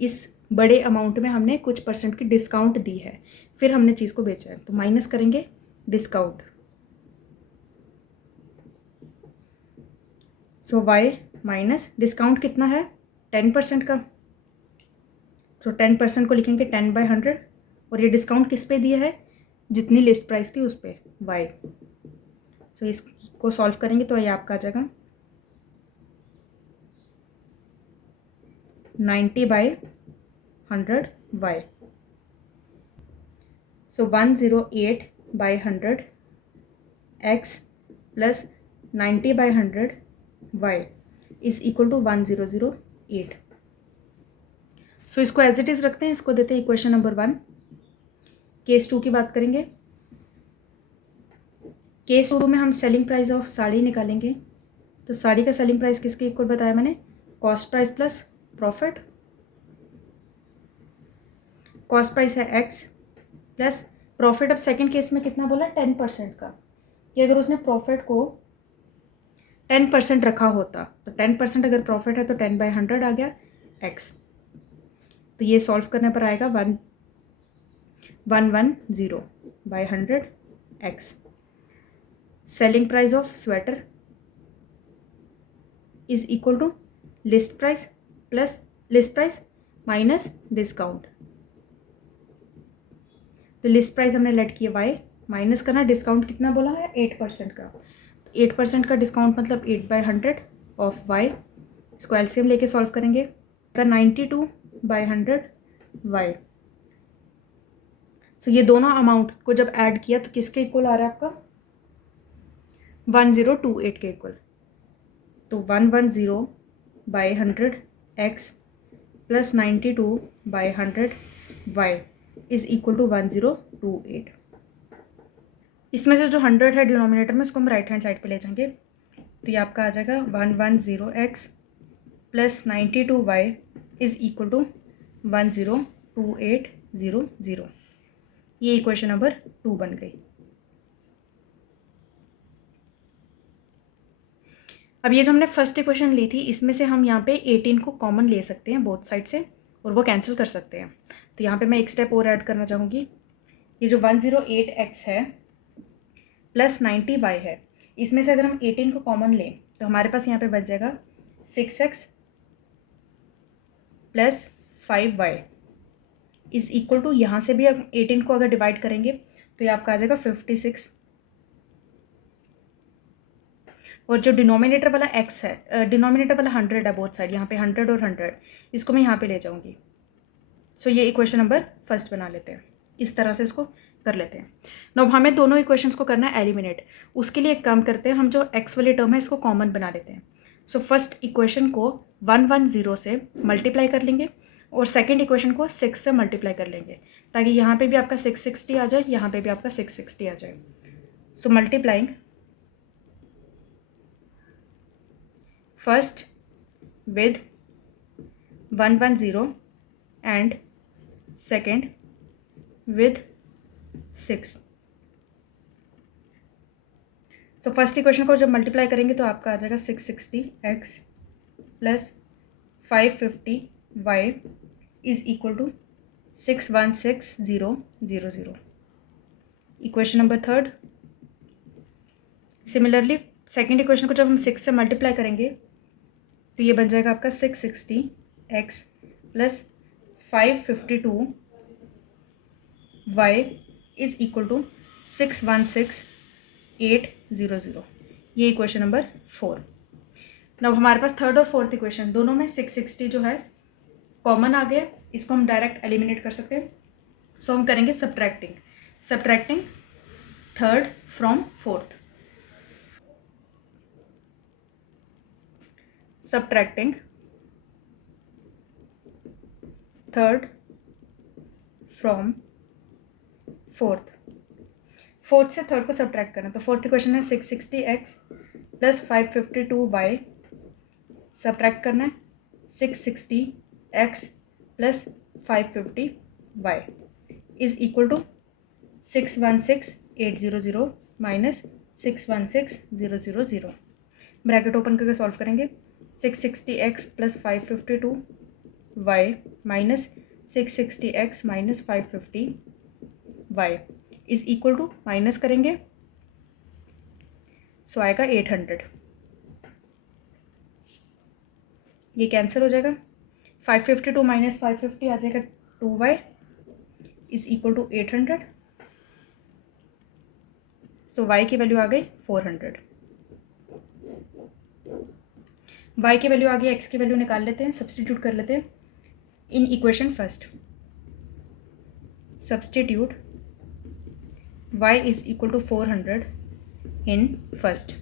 इस बड़े अमाउंट में हमने कुछ परसेंट की डिस्काउंट दी है, फिर हमने चीज़ को बेचा है, तो माइनस करेंगे डिस्काउंट। सो y माइनस डिस्काउंट कितना है? 10% का, तो 10% को लिखेंगे 10/100, और ये डिस्काउंट किस पे दिया है? जितनी लिस्ट प्राइस थी उस पर y। सो इसको सॉल्व करेंगे तो ये आपका आ जाएगा 90/100y। So 108/100x plus 90/100y is equal to 1008। So इसको एज इट इज़ रखते हैं, इसको देते हैं इक्वेशन नंबर 1। केस 2 की बात करेंगे। केस 2 में हम सेलिंग प्राइस ऑफ साड़ी निकालेंगे। तो साड़ी का सेलिंग प्राइस किसके इक्वल बताया मैंने? Cost price plus profit. Cost price है x प्लस प्रॉफिट। अब सेकंड केस में कितना बोला? 10% का, कि अगर उसने प्रॉफिट को 10% रखा होता तो 10% अगर प्रॉफिट है तो 10/100 आ गया x। तो ये सॉल्व करने पर आएगा 110/100x। Selling price of sweater is equal to list price plus list price minus discount. तो लिस्ट प्राइस हमने लेट किया y, माइनस करना डिस्काउंट कितना बोला है? 8% का। तो 8% का डिस्काउंट मतलब 8/100 ऑफ y। इसको एलसीएम लेके सॉल्व करेंगे का 92/100y। सो ये दोनों अमाउंट को जब ऐड किया तो किसके इक्वल आ रहा है आपका? 1028 के इक्वल। तो 110/100x plus 92/100y is equal to 1028। इसमें से जो 100 है डिनोमिनेटर में, उसको हम राइट हैंड साइड पे ले जाएंगे। तो ये आपका आ जाएगा 110x plus 92y is equal to 102800। ये इक्वेशन नंबर 2 बन गई। अब ये जो हमने फर्स्ट इक्वेशन ली थी, इसमें से हम यहाँ पे 18 को कॉमन ले सकते हैं बोथ साइड से, और वो कैंसिल कर सकते हैं। तो यहाँ पे मैं एक स्टेप और ऐड करना चाहूँगी। ये जो 108x है प्लस 90y है, इसमें से अगर हम 18 को कॉमन लें तो हमारे पास यहाँ पे बच जाएगा 6x plus 5y is equal to, यहाँ से भी अब 18 को अगर डिवाइड करेंगे तो ये आपका आ जाएगा 56। और जो डिनोमिनेटर वाला x है, डिनोमिनेटर वाला 100 है बोथ साइड, यहाँ पे 100 और 100, इसको मैं यहाँ पे ले जाऊँगी। सो ये इक्वेशन नंबर फर्स्ट बना लेते हैं, इस तरह से इसको कर लेते हैं। नाउ हमें दोनों इक्वेशंस को करना है एलिमिनेट। उसके लिए एक काम करते हैं, हम जो x वाली टर्म है इसको कॉमन बना लेते हैं। सो फर्स्ट इक्वेशन को 110 से मल्टीप्लाई कर लेंगे और सेकेंड इक्वेशन को 6 से मल्टीप्लाई कर लेंगे, ताकि यहाँ पे भी आपका 660 आ जाए, यहाँ पे भी आपका 660 आ जाए। So multiplying first with 110 and second with 6। तो फर्स्ट इक्वेशन को जब मल्टीप्लाई करेंगे तो आपका आ जाएगा 660x plus 550y is equal to 616000। Equation number third. Similarly second equation को जब हम 6 से मल्टीप्लाई करेंगे तो ये बन जाएगा आपका 660x plus 552y is equal to 616800। ये इक्वेशन नंबर 4। नाउ हमारे पास थर्ड और फोर्थ इक्वेशन दोनों में 660 जो है कॉमन आ गया, इसको हम डायरेक्ट एलिमिनेट कर सकते हैं। सो हम करेंगे subtracting third from fourth. subtracting third from fourth. Fourth से थर्ड को सब्ट्रैक्ट करना, तो फोर्थ क्वेश्चन है 660x प्लस 552y सब्ट्रैक्ट करना है 660x plus 550y is equal to 616800 minus 616000. Bracket open करके सॉल्व करेंगे. 660x plus 552y minus 660x minus 550y is equal to, minus करेंगे सो आएगा 800. ये कैंसिल हो जाएगा. 552 माइनस 550 आ जाएगा 2y is equal to 800. So y की वैल्यू आ गई 400. y की वैल्यू आ गई, x की वैल्यू निकाल लेते हैं, सब्सटीट्यूट कर लेते हैं in equation first. Substitute y is equal to 400 in first.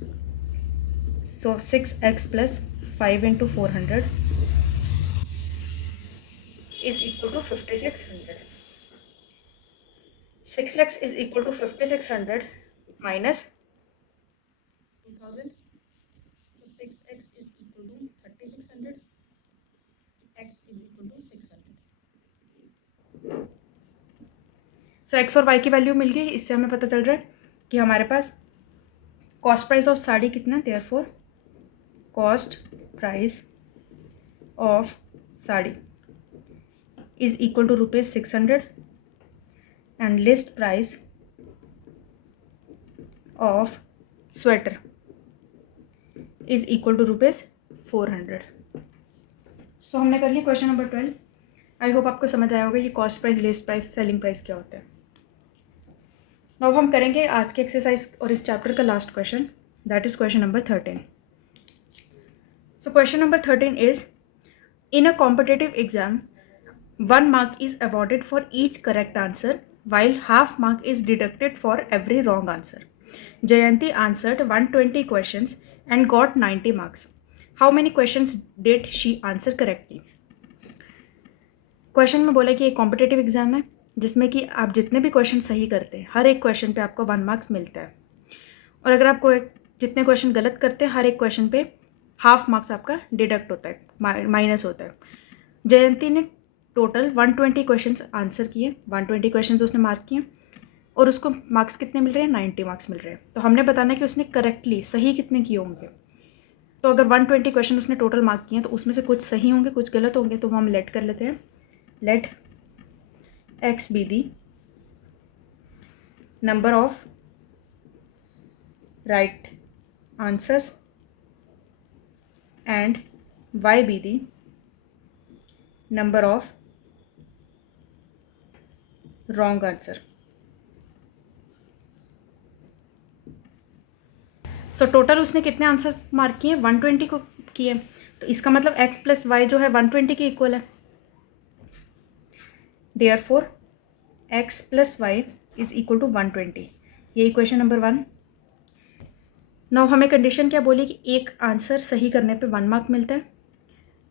So 6x plus 5 into 400 is equal to 5600. 6x is equal to 5600 minus 2000. So 6x is equal to 3600. x is equal to 600. So x और y की value मिल गई. इससे हमें पता चल रहा है कि हमारे पास कॉस्ट प्राइस ऑफ साड़ी कितना, therefore cost price of sari is equal to ₹600 and list price of sweater is equal to ₹400. So हमने कर लिया क्वेश्चन नंबर 12. आई होप आपको समझ आया होगा ये cost price, list price, selling price क्या होता है. अब हम करेंगे आज के एक्सरसाइज और इस चैप्टर का last question, that is question number 13. So question number 13 is, in a competitive exam 1 mark is awarded for each correct answer while half mark is deducted for every wrong answer. Jayanti answered 120 questions and got 90 marks. How many questions did she answer correctly? Question में बोला कि एक competitive exam है जिसमें कि आप जितने भी क्वेश्चन सही करते हैं हर एक क्वेश्चन पे आपको 1 मार्क्स मिलता है, और अगर आपको जितने क्वेश्चन गलत करते हैं हर एक क्वेश्चन पे हाफ मार्क्स आपका डिडक्ट होता है, माइनस होता है. जयंती ने टोटल 120 क्वेश्चन आंसर किए, 120 क्वेश्चन उसने मार्क किए और उसको मार्क्स कितने मिल रहे हैं, 90 मार्क्स मिल रहे हैं. तो हमने बताना है कि उसने करेक्टली सही कितने किए होंगे. तो अगर 120 क्वेश्चन उसने टोटल मार्क किए तो उसमें से कुछ सही होंगे कुछ गलत होंगे, तो वो हम लेट कर लेते हैं. Let x be the number of right answers and y be the number of wrong answer. So total उसने कितने आंसर्स मार्क किए, 120 को किए. तो इसका मतलब x प्लस वाई जो है 120 के इक्वल है. Therefore x plus y is equal to 120. ये इक्वेशन नंबर 1. नाउ हमें कंडीशन क्या बोली कि एक आंसर सही करने पे 1 मार्क मिलता है,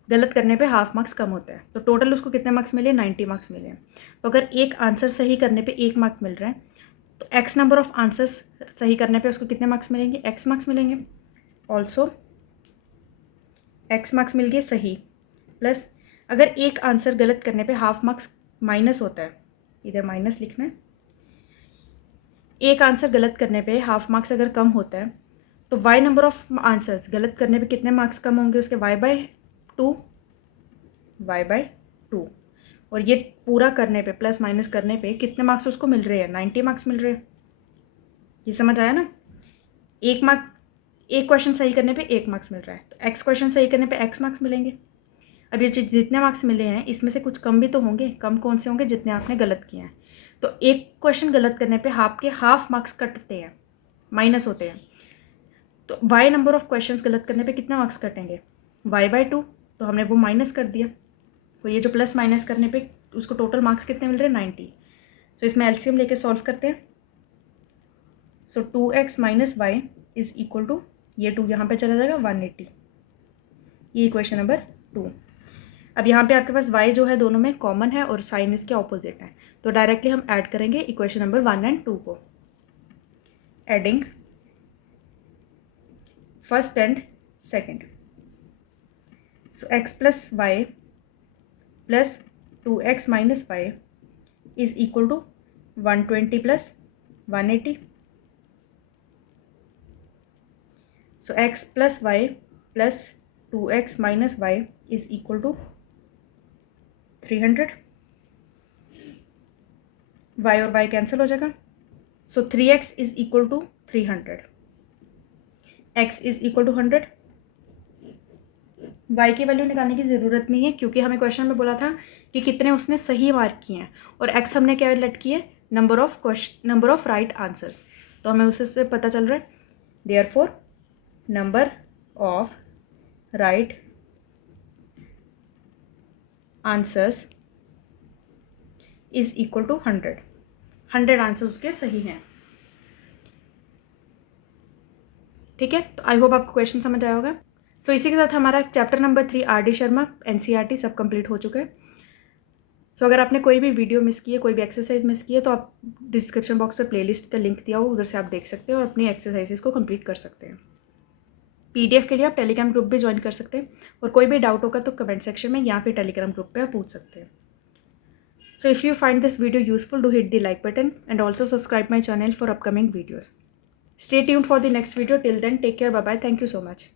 गलत करने पे हाफ मार्क्स कम होता है. तो टोटल उसको कितने मार्क्स मिले, 90 मार्क्स मिले. तो अगर एक आंसर सही करने पे 1 मार्क मिल रहा है तो x नंबर ऑफ आंसर्स सही करने पे उसको कितने मार्क्स मिलेंगे, x मार्क्स मिलेंगे. ऑल्सो x मार्क्स मिल गए सही, प्लस अगर एक आंसर गलत करने पे हाफ मार्क्स माइनस होता है, इधर माइनस लिखना है. एक आंसर गलत करने पे हाफ मार्क्स अगर कम होता है तो y नंबर ऑफ आंसर्स गलत करने पे कितने मार्क्स कम होंगे उसके, y/2. और ये पूरा करने पे प्लस माइनस करने पे कितने मार्क्स उसको मिल रहे हैं, 90 मार्क्स मिल रहे हैं. ये समझ आया ना. एक क्वेश्चन सही करने पे 1 मार्क्स मिल रहा है, तो x क्वेश्चन सही करने पे x मार्क्स मिलेंगे. अब ये जितने मार्क्स मिले हैं इसमें से कुछ कम भी तो होंगे. कम कौन से होंगे, जितने आपने गलत किए हैं. तो एक क्वेश्चन गलत करने पे हाफ मार्क्स कटते हैं, माइनस होते हैं. तो y नंबर ऑफ क्वेश्चंस गलत करने पे कितने मार्क्स कटेंगे, y/2. तो हमने वो माइनस कर दिया. तो ये जो प्लस माइनस करने पे उसको टोटल मार्क्स कितने मिल रहे हैं, 90. तो इसमें एलसीएम लेके सॉल्व करते हैं. So 2x minus y is equal to, ये 2 यहाँ पे चला जाएगा 180. ये इक्वेशन नंबर 2। अब यहाँ पे आपके पास y जो है दोनों में कॉमन है और साइन इसके ऑपोजिट है, तो डायरेक्टली हम ऐड करेंगे इक्वेशन नंबर 1 एंड 2 को। Adding first and second, so x plus y plus 2x minus y is equal to 120 plus 180। So x plus y plus 2x minus y is equal to 300। y और y cancel हो जाएगा, so 3x is equal to 300, x is equal to 100। y की value निकालने की ज़रूरत नहीं है क्योंकि हमें क्वेश्चन में बोला था कि कितने उसने सही मार्क किए हैं, और x हमने क्या लेट किए, नंबर ऑफ राइट आंसर्स, तो हमें उससे पता चल रहा है therefore number of right answers is equal to 100। 100 answer उसके सही हैं। ठीक है, तो आई होप आपको क्वेश्चन समझ आया होगा। सो इसी के साथ हमारा chapter number 3 R D Sharma NCERT सब कंप्लीट हो चुका है। सो अगर आपने कोई भी वीडियो मिस की है, कोई भी एक्सरसाइज मिस की है, तो आप डिस्क्रिप्शन बॉक्स पे प्लेलिस्ट का लिंक दिया हो, उधर से आप देख सकते हो और अपनी एक्सरसाइजेस को कंप्लीट कर सकते हैं। PDF के लिए आप टेलीग्राम ग्रुप भी ज्वाइन कर सकते हैं, और कोई भी डाउट होगा तो कमेंट सेक्शन में या फिर टेलीग्राम ग्रुप पे आप पूछ सकते हैं। So if you find this video useful, do hit the like button and also subscribe my channel for upcoming videos. Stay tuned for the next video. Till then, take care. Bye bye. Thank you so much.